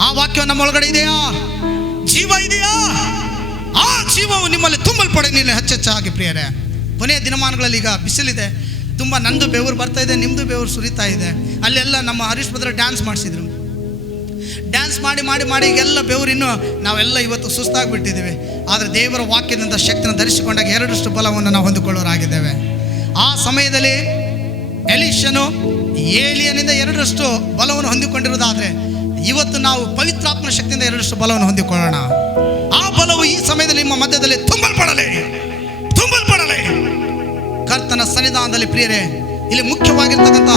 ಆ ವಾಕ್ಯ ನಮ್ಮ ಒಳಗಡೆ ಇದೆಯಾ? ಜೀವ ಇದೆಯಾ? ಆ ಜೀವವು ನಿಮ್ಮಲ್ಲಿ ತುಂಬಲ್ಪಡೆ ನಿನ್ನ ಹೆಚ್ಚೆಚ್ಚಾಗಿ ಪ್ರಿಯರೇ. ಕೊನೆಯ ದಿನಮಾನಗಳಲ್ಲಿ ಈಗ ಬಿಸಿಲಿದೆ, ತುಂಬ ನಂದು ಬೆವರು ಬರ್ತಾ ಇದೆ, ನಿಮ್ಮದು ಬೆವರು ಸುರಿತಾ ಇದೆ. ಅಲ್ಲೆಲ್ಲ ನಮ್ಮ ಹರೀಶ್ ಭದ್ರ ಡ್ಯಾನ್ಸ್ ಮಾಡಿಸಿದ್ರು. ಡ್ಯಾನ್ಸ್ ಮಾಡಿ ಮಾಡಿ ಮಾಡಿ ಈಗೆಲ್ಲ ಬೆವರಿನ್ನು ನಾವೆಲ್ಲ ಇವತ್ತು ಸುಸ್ತಾಗಿಬಿಟ್ಟಿದ್ದೀವಿ. ಆದರೆ ದೇವರ ವಾಕ್ಯದಿಂದ ಶಕ್ತಿಯನ್ನು ಧರಿಸಿಕೊಂಡಾಗ ಎರಡರಷ್ಟು ಬಲವನ್ನು ನಾವು ಹೊಂದಿಕೊಳ್ಳೋರಾಗಿದ್ದೇವೆ. ಆ ಸಮಯದಲ್ಲಿ ಎಲಿಷನು ಏಲಿಯನಿಂದ ಎರಡರಷ್ಟು ಬಲವನ್ನು ಹೊಂದಿಕೊಂಡಿರುವುದಾದರೆ ಇವತ್ತು ನಾವು ಪವಿತ್ರಾತ್ಮನ ಶಕ್ತಿಯಿಂದ ಎರಡರಷ್ಟು ಬಲವನ್ನು ಹೊಂದಿಕೊಳ್ಳೋಣ. ಆ ಬಲವು ಈ ಸಮಯದಲ್ಲಿ ನಿಮ್ಮ ಮಧ್ಯದಲ್ಲಿ ತುಂಬಲ್ಪಡಲಿ. ಕರ್ತನ ಸನ್ನಿಧಾನದಲ್ಲಿ ಪ್ರಿಯರೇ, ಇಲ್ಲಿ ಮುಖ್ಯವಾಗಿರ್ತಕ್ಕಂಥ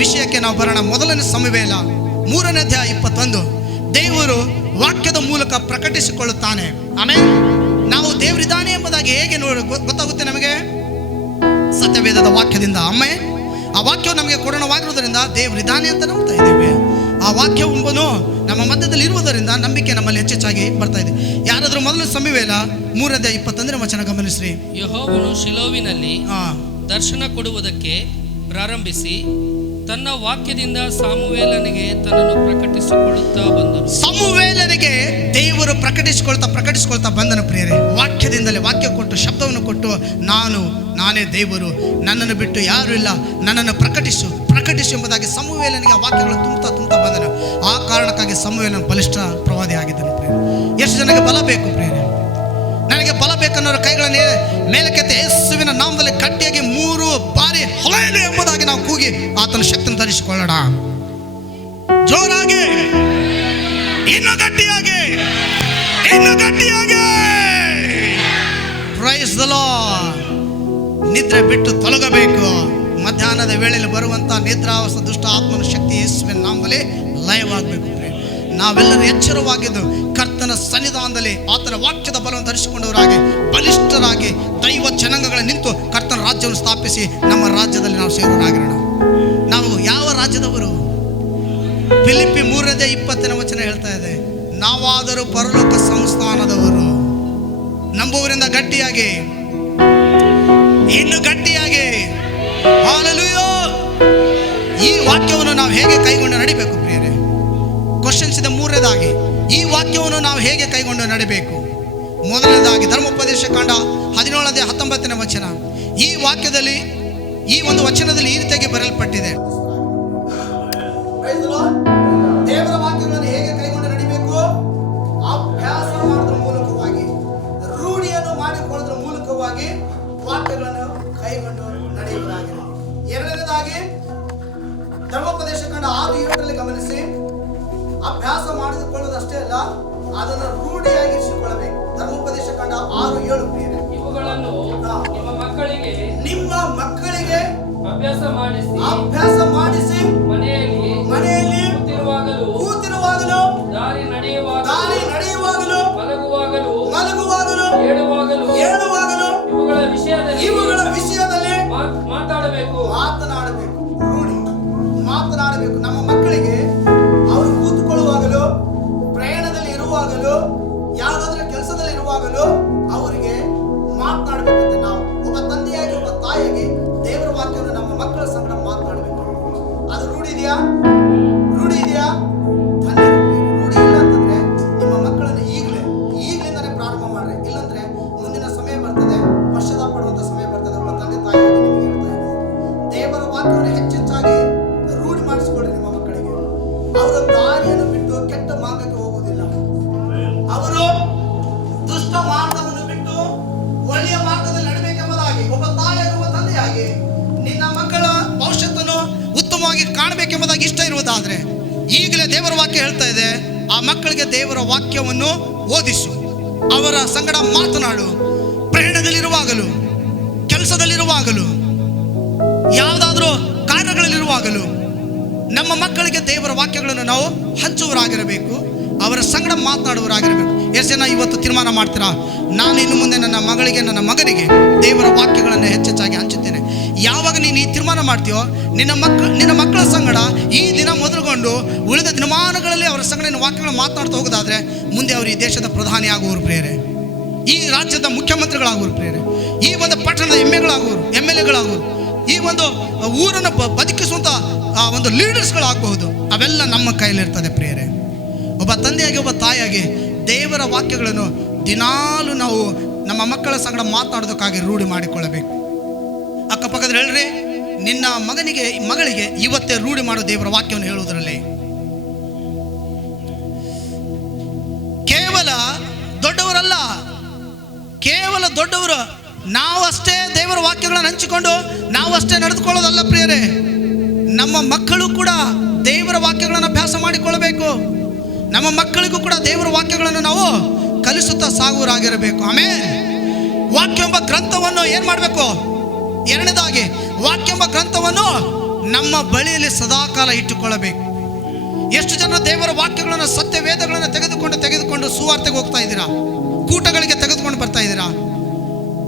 ವಿಷಯಕ್ಕೆ ನಾವು ಬರೋಣ. ಮೊದಲನೇ ಸಮುವೇಲ 3ನೇ ಅಧ್ಯಾಯ 21. ದೇವರು ವಾಕ್ಯದ ಮೂಲಕ ಪ್ರಕಟಿಸಿಕೊಳ್ಳುತ್ತಾನೆ. ಆಮೇಲೆ ನಾವು ದೇವರಿದ್ದಾನೆ ಎಂಬುದಾಗಿ ಹೇಗೆ ಗೊತ್ತಾಗುತ್ತೆ ನಮಗೆ? ಸತ್ಯವೇದದ ವಾಕ್ಯದಿಂದ. ಆಮೇಲೆ ಆ ವಾಕ್ಯವು ನಮಗೆ ಕೊಡೋಣವಾಗಿರುವುದರಿಂದ ದೇವರಿದ್ದಾನೆ ಅಂತ ನಂಬ್ತಾ ಇದ್ದೇವೆ. ಆ ವಾಕ್ಯ ಎಂಬುದು ನಮ್ಮ ಮಧ್ಯದಲ್ಲಿ ಇರುವುದರಿಂದ ನಂಬಿಕೆ ನಮ್ಮಲ್ಲಿ ಹೆಚ್ಚೆಚ್ಚಾಗಿ ಬರ್ತಾ ಇದೆ. ಯಾರಾದರೂ ಮೊದಲ ಸಮುವೇಲ 3ನೇ 21 ವಚನ ಗಮನಿಸ್ರಿ. ಯೆಹೋವನು ಶಿಲೋವಿನಲ್ಲಿ ದರ್ಶನ ಕೊಡುವುದಕ್ಕೆ ಪ್ರಾರಂಭಿಸಿ ತನ್ನ ವಾಕ್ಯದಿಂದ ಸಮುವೇಲನಿಗೆ ತನ್ನನ್ನು ಪ್ರಕಟಿಸಿಕೊಳ್ಳುತ್ತಾ ಬಂದನು. ಸಮುವೇಲನಿಗೆ ದೇವರು ಪ್ರಕಟಿಸಿಕೊಳ್ತಾ ಬಂದನು ಪ್ರಿಯರೇ. ವಾಕ್ಯದಿಂದಲೇ ವಾಕ್ಯ ಕೊಟ್ಟು ಶಬ್ದವನ್ನು ಕೊಟ್ಟು ನಾನೇ ದೇವರು, ನನ್ನನ್ನು ಬಿಟ್ಟು ಯಾರೂ ಇಲ್ಲ, ನನ್ನನ್ನು ಪ್ರಕಟಿಸು ಎಂಬುದಾಗಿ ಸಮುವೇಲನಿಗೆ ಆ ವಾಕ್ಯಗಳನ್ನು ತುಂಬುತ್ತಾ ಬಂದನು. ಆ ಕಾರಣಕ್ಕಾಗಿ ಸಮುವೇಲನ ಬಲಿಷ್ಠ ಪ್ರವಾದಿ ಆಗಿದ್ದನು ಪ್ರಿಯರೇ. ಎಷ್ಟು ಜನಕ್ಕೆ ಬಲ ಬೇಕು ಪ್ರಿಯರೇ? ನನಗೆ ಬಲ ಬೇಕನ್ನೋರ ಕೈಗಳನ್ನೇ ಮೇಲಕ್ಕೆತ್ತಿ ಯೇಸುವಿನ ನಾಮದಲ್ಲಿ ಗಟ್ಟಿಯಾಗಿ 3 ಬಾರಿ ಹಲ್ಲೆಲೂಯಾ ಎಂಬುದಾಗಿ ನಾವು ಕೂಗಿ ಆತನ ಶಕ್ತಿಯನ್ನು ಧರಿಸಿಕೊಳ್ಳೋಣ. ಜೋರಾಗಿ, ಇನ್ನು ಗಟ್ಟಿಯಾಗಿ. Praise the Lord. ನಿದ್ರೆ ಬಿಟ್ಟು ತೊಲಗಬೇಕು. ಮಧ್ಯಾಹ್ನದ ವೇಳೆಯಲ್ಲಿ ಬರುವಂಥ ನಿದ್ರಾವಸ್ಥ ದುಷ್ಟ ಆತ್ಮನ ಶಕ್ತಿ ಯೇಸುವಿನ ನಾಮದಲ್ಲಿ ಲಯವಾಗಬೇಕು. ನಾವೆಲ್ಲರೂ ಎಚ್ಚರವಾಗಿದ್ದು ಕರ್ತನ ಸನ್ನಿಧಾನದಲ್ಲಿ ಆತನ ವಾಕ್ಯದ ಬಲವನ್ನು ಧರಿಸಿಕೊಂಡವರಾಗಿ ಬಲಿಷ್ಠರಾಗಿ ದೈವ ಜನಾಂಗಗಳ ನಿಂತು ಕರ್ತನ ರಾಜ್ಯವನ್ನು ಸ್ಥಾಪಿಸಿ ನಮ್ಮ ರಾಜ್ಯದಲ್ಲಿ ನಾವು ಸೇರೋರಾಗಿರೋಣ. ನಾವು ಯಾವ ರಾಜ್ಯದವರು? ಫಿಲಿಪ್ಪಿ 3ನೇ 20ನೇ ವಚನ ಹೇಳ್ತಾ ಇದೆ, ನಾವಾದರೂ ಪರಲೋಕ ಸಂಸ್ಥಾನದವರು. ನಂಬುವರಿಂದ ಗಟ್ಟಿಯಾಗಿ, ಇನ್ನು ಗಟ್ಟಿಯಾಗಿ. ಹಲ್ಲೆಲೂಯಾ. ಈ ವಾಕ್ಯವನ್ನು ನಾವು ಹೇಗೆ ಕೈಗೊಂಡು ನಡಿಬೇಕು ಪ್ರಿಯರೇ? ಕ್ವಶನ್ಸ್ ಇದೆ. 3ನೇದಾಗಿ ಈ ವಾಕ್ಯವನ್ನು ನಾವು ಹೇಗೆ ಕೈಗೊಂಡು ನಡಿಬೇಕು? ಮೊದಲನೇದಾಗಿ ಧರ್ಮೋಪದೇಶ ಕಾಂಡ 17ನೇ 19ನೇ ವಚನ. ಈ ವಾಕ್ಯದಲ್ಲಿ, ಈ ಒಂದು ವಚನದಲ್ಲಿ ಈ ರೀತಿಯಾಗಿ ಬರೆಯಲ್ಪಟ್ಟಿದೆ, ದೇವರ ವಾಕ್ಯಗಳನ್ನು ಹೇಗೆ ಕೈಗೊಂಡು ನಡಿಬೇಕು? ಅಭ್ಯಾಸ ಮಾಡೋದ್ರ ಮೂಲಕವಾಗಿ, ರೂಢಿಯನ್ನು ಮಾಡಿಕೊಳ್ಳೋದ್ರ ಮೂಲಕವಾಗಿ ವಾಕ್ಯಗಳನ್ನು ಕೈಗೊಂಡು ನಡೆಯುವುದಾಗಿದೆ. ಎರಡನೇದಾಗಿ ಧರ್ಮೋಪದೇಶ ಕಾಂಡ 6:7 ಗಮನಿಸಿ. ಅಭ್ಯಾಸ ಮಾಡಿಕೊಳ್ಳುವುದಷ್ಟೇ ಅಲ್ಲ, ಅದನ್ನು ರೂಢಿಯಾಗಿರಿಸಿಕೊಳ್ಳಬೇಕು. ಧರ್ಮೋಪದೇಶ ಕಾಂಡ 6:7 ಪ್ರಿಯರೇ, ಇವುಗಳನ್ನು ನಿಮ್ಮ ಮಕ್ಕಳಿಗೆ ಅಭ್ಯಾಸ ಮಾಡಿಸಿ ಮನೆಯಲ್ಲಿ ಕೂತಿರುವಾಗಲೂ ದಾರಿ ನಡೆಯುವಾಗಲೂ ಮಲಗುವಾಗಲೂ ಏಳುವಾಗಲೂ ಇವುಗಳ ವಿಷಯದಲ್ಲಿ ಮಾತನಾಡಬೇಕು. ರೂಢಿ ಮಾತನಾಡಬೇಕು. ನಮ್ಮ ಮಕ್ಕಳಿಗೆ ಅವರು ಕೂತ್ಕೊಳ್ಳುವಾಗಲೂ, ಪ್ರಯಾಣದಲ್ಲಿ ಇರುವಾಗಲೂ, ಯಾವುದಾದ್ರೂ ಕೆಲಸದಲ್ಲಿ ಇರುವಾಗಲೂ ಅವರಿಗೆ ಮಾತನಾಡಬೇಕಂತೆ. ನಾವು ಒಬ್ಬ ತಂದೆಯಾಗಿ, ಒಬ್ಬ ತಾಯಿಯಾಗಿ ದೇವರ ವಾಕ್ಯವನ್ನು ನಮ್ಮ ಮಕ್ಕಳ ಸಂಗಡ ಮಾತನಾಡಬೇಕು. ಅದು ರೂಢಿ ಇದೆಯಾ? ರೂಢಿ ಇಲ್ಲ ಅಂತಂದ್ರೆ ನಿಮ್ಮ ಮಕ್ಕಳನ್ನು ಈಗಲಿಂದಲೇ ಪ್ರಾರಂಭ ಮಾಡ್ರಿ. ಇಲ್ಲಾಂದ್ರೆ ಮುಂದಿನ ಸಮಯ ಬರ್ತದೆ, ಪಶ್ಚಾತ್ತಾಪ ಪಡುವಂತ ಸಮಯ ಬರ್ತದೆ. ಒಬ್ಬ ತಂದೆ ತಾಯಿಯಾಗಿ ನಿಮಗೆ ಹೇಳ್ತಾ ಇದ್ದೀನಿ, ದೇವರ ವಾಕ್ಯವನ್ನು ಹೆಚ್ಚೆಚ್ಚಾಗಿ ರೂಢಿ ಮಾಡಿಸಿಕೊಳ್ಳಿ ನಿಮ್ಮ ಮಕ್ಕಳಿಗೆ. ಅವರ ದಾರಿಯನ್ನು ಬಿಟ್ಟು ಕೆಟ್ಟ ಮಾರ್ಗಕ್ಕೆ ಹೋಗುವುದಿಲ್ಲ. ಅವರು ದುಷ್ಟ ಮಾರ್ಗವನ್ನು ಬಿಟ್ಟು ಒಳ್ಳೆಯ ಮಾರ್ಗದಲ್ಲಿ ನಡಬೇಕೆಂಬುದಾಗಿ ಒಬ್ಬ ತಾಯಿಯಾಗಿ, ಒಬ್ಬ ತಂದೆಯಾಗಿ ನಿನ್ನ ಮಕ್ಕಳ ಭವಿಷ್ಯತ್ತನ್ನು ಉತ್ತಮವಾಗಿ ಕಾಣಬೇಕೆಂಬುದಾಗಿ ಇಷ್ಟ ಇರುವುದಾದ್ರೆ ಈಗಲೇ ದೇವರ ವಾಕ್ಯ ಹೇಳ್ತಾ ಇದೆ, ಆ ಮಕ್ಕಳಿಗೆ ದೇವರ ವಾಕ್ಯವನ್ನು ಓದಿಸು, ಅವರ ಸಂಗಡ ಮಾತನಾಡು. ಪ್ರಯಾಣದಲ್ಲಿರುವಾಗಲೂ, ಕೆಲಸದಲ್ಲಿರುವಾಗಲೂ, ಯಾವುದಾದ್ರೂ ಕಾರ್ಯಗಳಲ್ಲಿರುವಾಗಲೂ ನಮ್ಮ ಮಕ್ಕಳಿಗೆ ದೇವರ ವಾಕ್ಯಗಳನ್ನು ನಾವು ಹಂಚುವರಾಗಿರಬೇಕು, ಅವರ ಸಂಗಡ ಮಾತನಾಡುವರಾಗಿರಬೇಕು. ಎಷ್ಟು ಜನ ಇವತ್ತು ತೀರ್ಮಾನ ಮಾಡ್ತೀರಾ, ನಾನು ಇನ್ನು ಮುಂದೆ ನನ್ನ ಮಗಳಿಗೆ, ನನ್ನ ಮಗನಿಗೆ ದೇವರ ವಾಕ್ಯಗಳನ್ನು ಹೆಚ್ಚೆಚ್ಚಾಗಿ ಹಂಚುತ್ತೇನೆ? ಯಾವಾಗ ನೀನು ಈ ತೀರ್ಮಾನ ಮಾಡ್ತೀಯೋ, ನಿನ್ನ ಮಕ್ಕಳ ಸಂಗಡ ಈ ದಿನ ಮೊದಲುಗೊಂಡು ಉಳಿದ ದಿನಮಾನಗಳಲ್ಲಿ ಅವರ ಸಂಗಡ ವಾಕ್ಯಗಳನ್ನು ಮಾತನಾಡ್ತಾ ಹೋಗೋದಾದ್ರೆ ಮುಂದೆ ಅವರು ಈ ದೇಶದ ಪ್ರಧಾನಿ ಆಗುವರು ಪ್ರಿಯರೇ, ಈ ರಾಜ್ಯದ ಮುಖ್ಯಮಂತ್ರಿಗಳಾಗುವರು ಪ್ರಿಯರೇ, ಈ ಒಂದು ಪಟ್ಟಣದ ಎಮ್ ಎಲ್ ಎಗಳಾಗುವರು, ಈ ಒಂದು ಊರನ್ನು ಬದುಕಿಸುವಂಥ ಒಂದು ಲೀಡರ್ಸ್ಗಳಾಗಬಹುದು. ಅವೆಲ್ಲ ನಮ್ಮ ಕೈಲಿರ್ತದೆ ಪ್ರಿಯರೇ. ಒಬ್ಬ ತಂದೆಯಾಗಿ ಒಬ್ಬ ತಾಯಿಯಾಗಿ ದೇವರ ವಾಕ್ಯಗಳನ್ನು ದಿನಾಲು ನಾವು ನಮ್ಮ ಮಕ್ಕಳ ಸಂಗಡ ಮಾತನಾಡೋದಕ್ಕಾಗಿ ರೂಢಿ ಮಾಡಿಕೊಳ್ಳಬೇಕು. ಅಕ್ಕಪಕ್ಕದಲ್ಲಿ ಹೇಳ್ರಿ, ನಿನ್ನ ಮಗಳಿಗೆ ಇವತ್ತೇ ರೂಢಿ ಮಾಡೋ ದೇವರ ವಾಕ್ಯವನ್ನು ಹೇಳುವುದರಲ್ಲಿ. ಕೇವಲ ದೊಡ್ಡವರಲ್ಲ, ಕೇವಲ ದೊಡ್ಡವರು ನಾವು ಅಷ್ಟೇ ದೇವರ ವಾಕ್ಯಗಳನ್ನು ಹಂಚಿಕೊಂಡು ನಾವು ಅಷ್ಟೇ ನಡೆದುಕೊಳ್ಳೋದಲ್ಲ ಪ್ರಿಯರೇ. ನಮ್ಮ ಮಕ್ಕಳು ಕೂಡ ದೇವರ ವಾಕ್ಯಗಳನ್ನು ಅಭ್ಯಾಸ ಮಾಡಿಕೊಳ್ಳಬೇಕು. ನಮ್ಮ ಮಕ್ಕಳಿಗೂ ಕೂಡ ದೇವರ ವಾಕ್ಯಗಳನ್ನು ನಾವು ಕಲಿಸುತ್ತಾ ಸಾಗುವರಾಗಿರಬೇಕು. ಆಮೇಲೆ ವಾಕ್ಯ ಎಂಬ ಗ್ರಂಥವನ್ನು ಏನು ಮಾಡಬೇಕು? ಎರಡನೇದಾಗಿ ವಾಕ್ಯ ಎಂಬ ಗ್ರಂಥವನ್ನು ನಮ್ಮ ಬಳಿಯಲ್ಲಿ ಸದಾಕಾಲ ಇಟ್ಟುಕೊಳ್ಳಬೇಕು. ಎಷ್ಟು ಜನ ದೇವರ ವಾಕ್ಯಗಳನ್ನು, ಸತ್ಯ ವೇದಗಳನ್ನು ತೆಗೆದುಕೊಂಡು ಸುವಾರ್ತೆಗೆ ಹೋಗ್ತಾ ಇದ್ದೀರಾ, ಕೂಟಗಳಿಗೆ ತೆಗೆದುಕೊಂಡು ಬರ್ತಾ ಇದ್ದೀರಾ.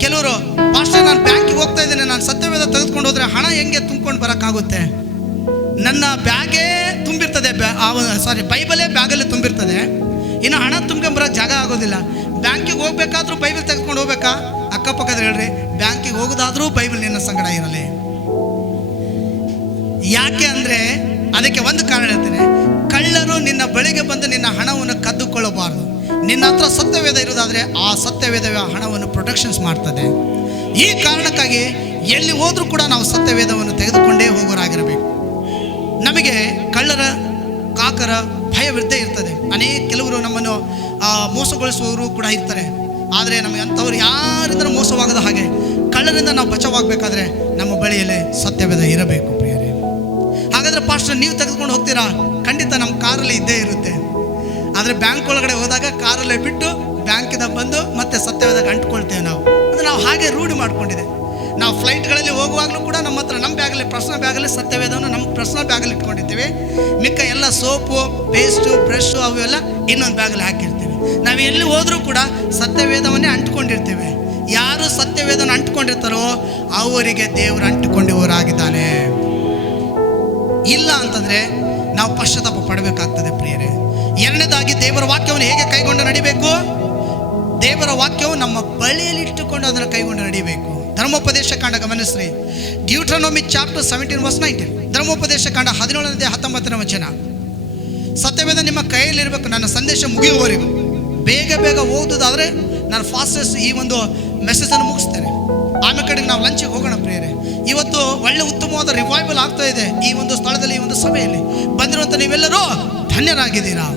ಕೆಲವರು ಪಾಸ್ಟರ್ ನಾನು ಬ್ಯಾಂಕಿಗೆ ಹೋಗ್ತಾ ಇದ್ದೇನೆ, ನಾನು ಸತ್ಯವೇದ ತೆಗೆದುಕೊಂಡು ಹೋದ್ರೆ ಹಣ ಹೆಂಗೆ ತುಂಬಿಕೊಂಡು ಬರೋಕ್ಕಾಗುತ್ತೆ? ನನ್ನ ಬ್ಯಾಗೇ ತುಂಬಿರ್ತದೆ, ಬೈಬಲೇ ಬ್ಯಾಗಲ್ಲಿ ತುಂಬಿರ್ತದೆ, ಇನ್ನು ಹಣ ತುಂಬ್ಕೊಂಬರೋ ಜಾಗ ಆಗೋದಿಲ್ಲ. ಬ್ಯಾಂಕಿಗೆ ಹೋಗ್ಬೇಕಾದ್ರೂ ಬೈಬಲ್ ತೆಗೆದುಕೊಂಡು ಹೋಗ್ಬೇಕಾ? ಅಕ್ಕಪಕ್ಕದ ಹೇಳ್ರಿ, ಬ್ಯಾಂಕಿಗೆ ಹೋಗೋದಾದ್ರೂ ಬೈಬಲ್ ನಿನ್ನ ಸಂಗಡ ಇರಲಿ. ಯಾಕೆ ಅಂದರೆ ಅದಕ್ಕೆ ಒಂದು ಕಾರಣ ಹೇಳ್ತೇನೆ. ಕಳ್ಳರು ನಿನ್ನ ಬಳಿಗೆ ಬಂದು ನಿನ್ನ ಹಣವನ್ನು ಕದ್ದುಕೊಳ್ಳಬಾರದು. ನಿನ್ನ ಹತ್ರ ಸತ್ಯವೇದ ಇರೋದಾದರೆ ಆ ಸತ್ಯವೇದವೇ ಹಣವನ್ನು ಪ್ರೊಟೆಕ್ಷನ್ಸ್ ಮಾಡ್ತದೆ. ಈ ಕಾರಣಕ್ಕಾಗಿ ಎಲ್ಲಿ ಹೋದರೂ ಕೂಡ ನಾವು ಸತ್ಯವೇದವನ್ನು ತೆಗೆದುಕೊಂಡೇ ಹೋಗೋರಾಗಿರಬೇಕು. ನಮಗೆ ಕಳ್ಳರ ಕಾಕರ ಭಯವಿದ್ದೇ ಇರ್ತದೆ. ಕೆಲವರು ನಮ್ಮನ್ನು ಮೋಸಗೊಳಿಸುವವರು ಕೂಡ ಇರ್ತಾರೆ. ಆದರೆ ನಮಗೆ ಅಂಥವ್ರು ಯಾರಿಂದ ಮೋಸವಾಗದ ಹಾಗೆ ಕಳ್ಳರಿಂದ ನಾವು ಬಚಾವಾಗಬೇಕಾದ್ರೆ ನಮ್ಮ ಬಳಿಯಲ್ಲೇ ಸತ್ಯವೇದ ಇರಬೇಕು ಪ್ರಿಯರೇ. ಹಾಗಾದರೆ ಪಾಸ್ಟರ್ ನೀವು ತೆಗೆದುಕೊಂಡು ಹೋಗ್ತೀರಾ? ಖಂಡಿತ ನಮ್ಮ ಕಾರಲ್ಲಿ ಇದ್ದೇ ಇರುತ್ತೆ. ಆದರೆ ಬ್ಯಾಂಕ್ ಒಳಗಡೆ ಹೋದಾಗ ಕಾರಲ್ಲೇ ಬಿಟ್ಟು ಬ್ಯಾಂಕಿಂದ ಬಂದು ಮತ್ತೆ ಸತ್ಯವೇದ ಅಂಟ್ಕೊಳ್ತೇವೆ ನಾವು. ಅಂದರೆ ನಾವು ಹಾಗೆ ರೂಢಿ ಮಾಡ್ಕೊಂಡಿದೆ. ನಾವು ಫ್ಲೈಟ್ಗಳಲ್ಲಿ ಹೋಗುವಾಗಲೂ ಕೂಡ ನಮ್ಮ ಹತ್ರ ನಮ್ಮ ಬ್ಯಾಗಲ್ಲಿ, ಪರ್ಸನಲ್ ಬ್ಯಾಗಲ್ಲಿ ಸತ್ಯವೇದವನ್ನು ನಮ್ಮ ಪರ್ಸನಲ್ ಬ್ಯಾಗಲ್ಲಿ ಇಟ್ಕೊಂಡಿರ್ತೀವಿ. ಮಿಕ್ಕ ಎಲ್ಲ ಸೋಪು, ಪೇಸ್ಟು, ಬ್ರಷು ಅವೆಲ್ಲ ಇನ್ನೊಂದು ಬ್ಯಾಗಲ್ಲಿ ಹಾಕಿರ್ತೀವಿ. ನಾವು ಎಲ್ಲಿ ಹೋದರೂ ಕೂಡ ಸತ್ಯವೇದವನ್ನೇ ಅಂಟ್ಕೊಂಡಿರ್ತೇವೆ. ಯಾರು ಸತ್ಯವೇದವನ್ನು ಅಂಟ್ಕೊಂಡಿರ್ತಾರೋ ಅವರಿಗೆ ದೇವರು ಅಂಟಿಕೊಂಡವರಾಗಿದ್ದಾನೆ. ಇಲ್ಲ ಅಂತಂದರೆ ನಾವು ಪಶ್ಚಾತ್ತಾಪ ಪಡಬೇಕಾಗ್ತದೆ ಪ್ರಿಯರೇ. ಎರಡನೇದಾಗಿ ದೇವರ ವಾಕ್ಯವನ್ನು ಹೇಗೆ ಕೈಗೊಂಡು ನಡಿಬೇಕು? ದೇವರ ವಾಕ್ಯವು ನಮ್ಮ ಬಳಿಯಲ್ಲಿ ಇಟ್ಟುಕೊಂಡು ಅದನ್ನು ಕೈಗೊಂಡು ನಡಿಬೇಕು. ಧರ್ಮೋಪದೇಶ ಕಾಂಡ ಗಮನಿಸ್ರಿ, ಡ್ಯೂಟ್ರಾನೋಮಿ ಚಾಪ್ಟರ್ 17:19. ಧರ್ಮೋಪದೇಶ ಕಾಂಡ 17-19 ವಚನ. ಸತ್ಯವೇದ ನಿಮ್ಮ ಕೈಯಲ್ಲಿರಬೇಕು ನನ್ನ ಸಂದೇಶ ಮುಗಿಯುವವರೆಗೂ. ಬೇಗ ಓದುವುದಾದರೆ ನಾನು ಫಾಸ್ಟೆಸ್ಟ್ ಈ ಒಂದು ಮೆಸೇಜನ್ನು ಮುಗಿಸ್ತೇನೆ. ಆಮೇಲೆ ಕಡೆಗೆ ನಾವು ಲಂಚಿಗೆ ಹೋಗೋಣ ಪ್ರಿಯರೇ. ಇವತ್ತು ಒಳ್ಳೆ ಉತ್ತಮವಾದ ರಿವೈವಲ್ ಆಗ್ತಾ ಇದೆ ಈ ಒಂದು ಸ್ಥಳದಲ್ಲಿ, ಈ ಒಂದು ಸಭೆಯಲ್ಲಿ ಬಂದಿರುವಂಥ ನೀವೆಲ್ಲರೂ ಧನ್ಯರಾಗಿದ್ದೀರಾ.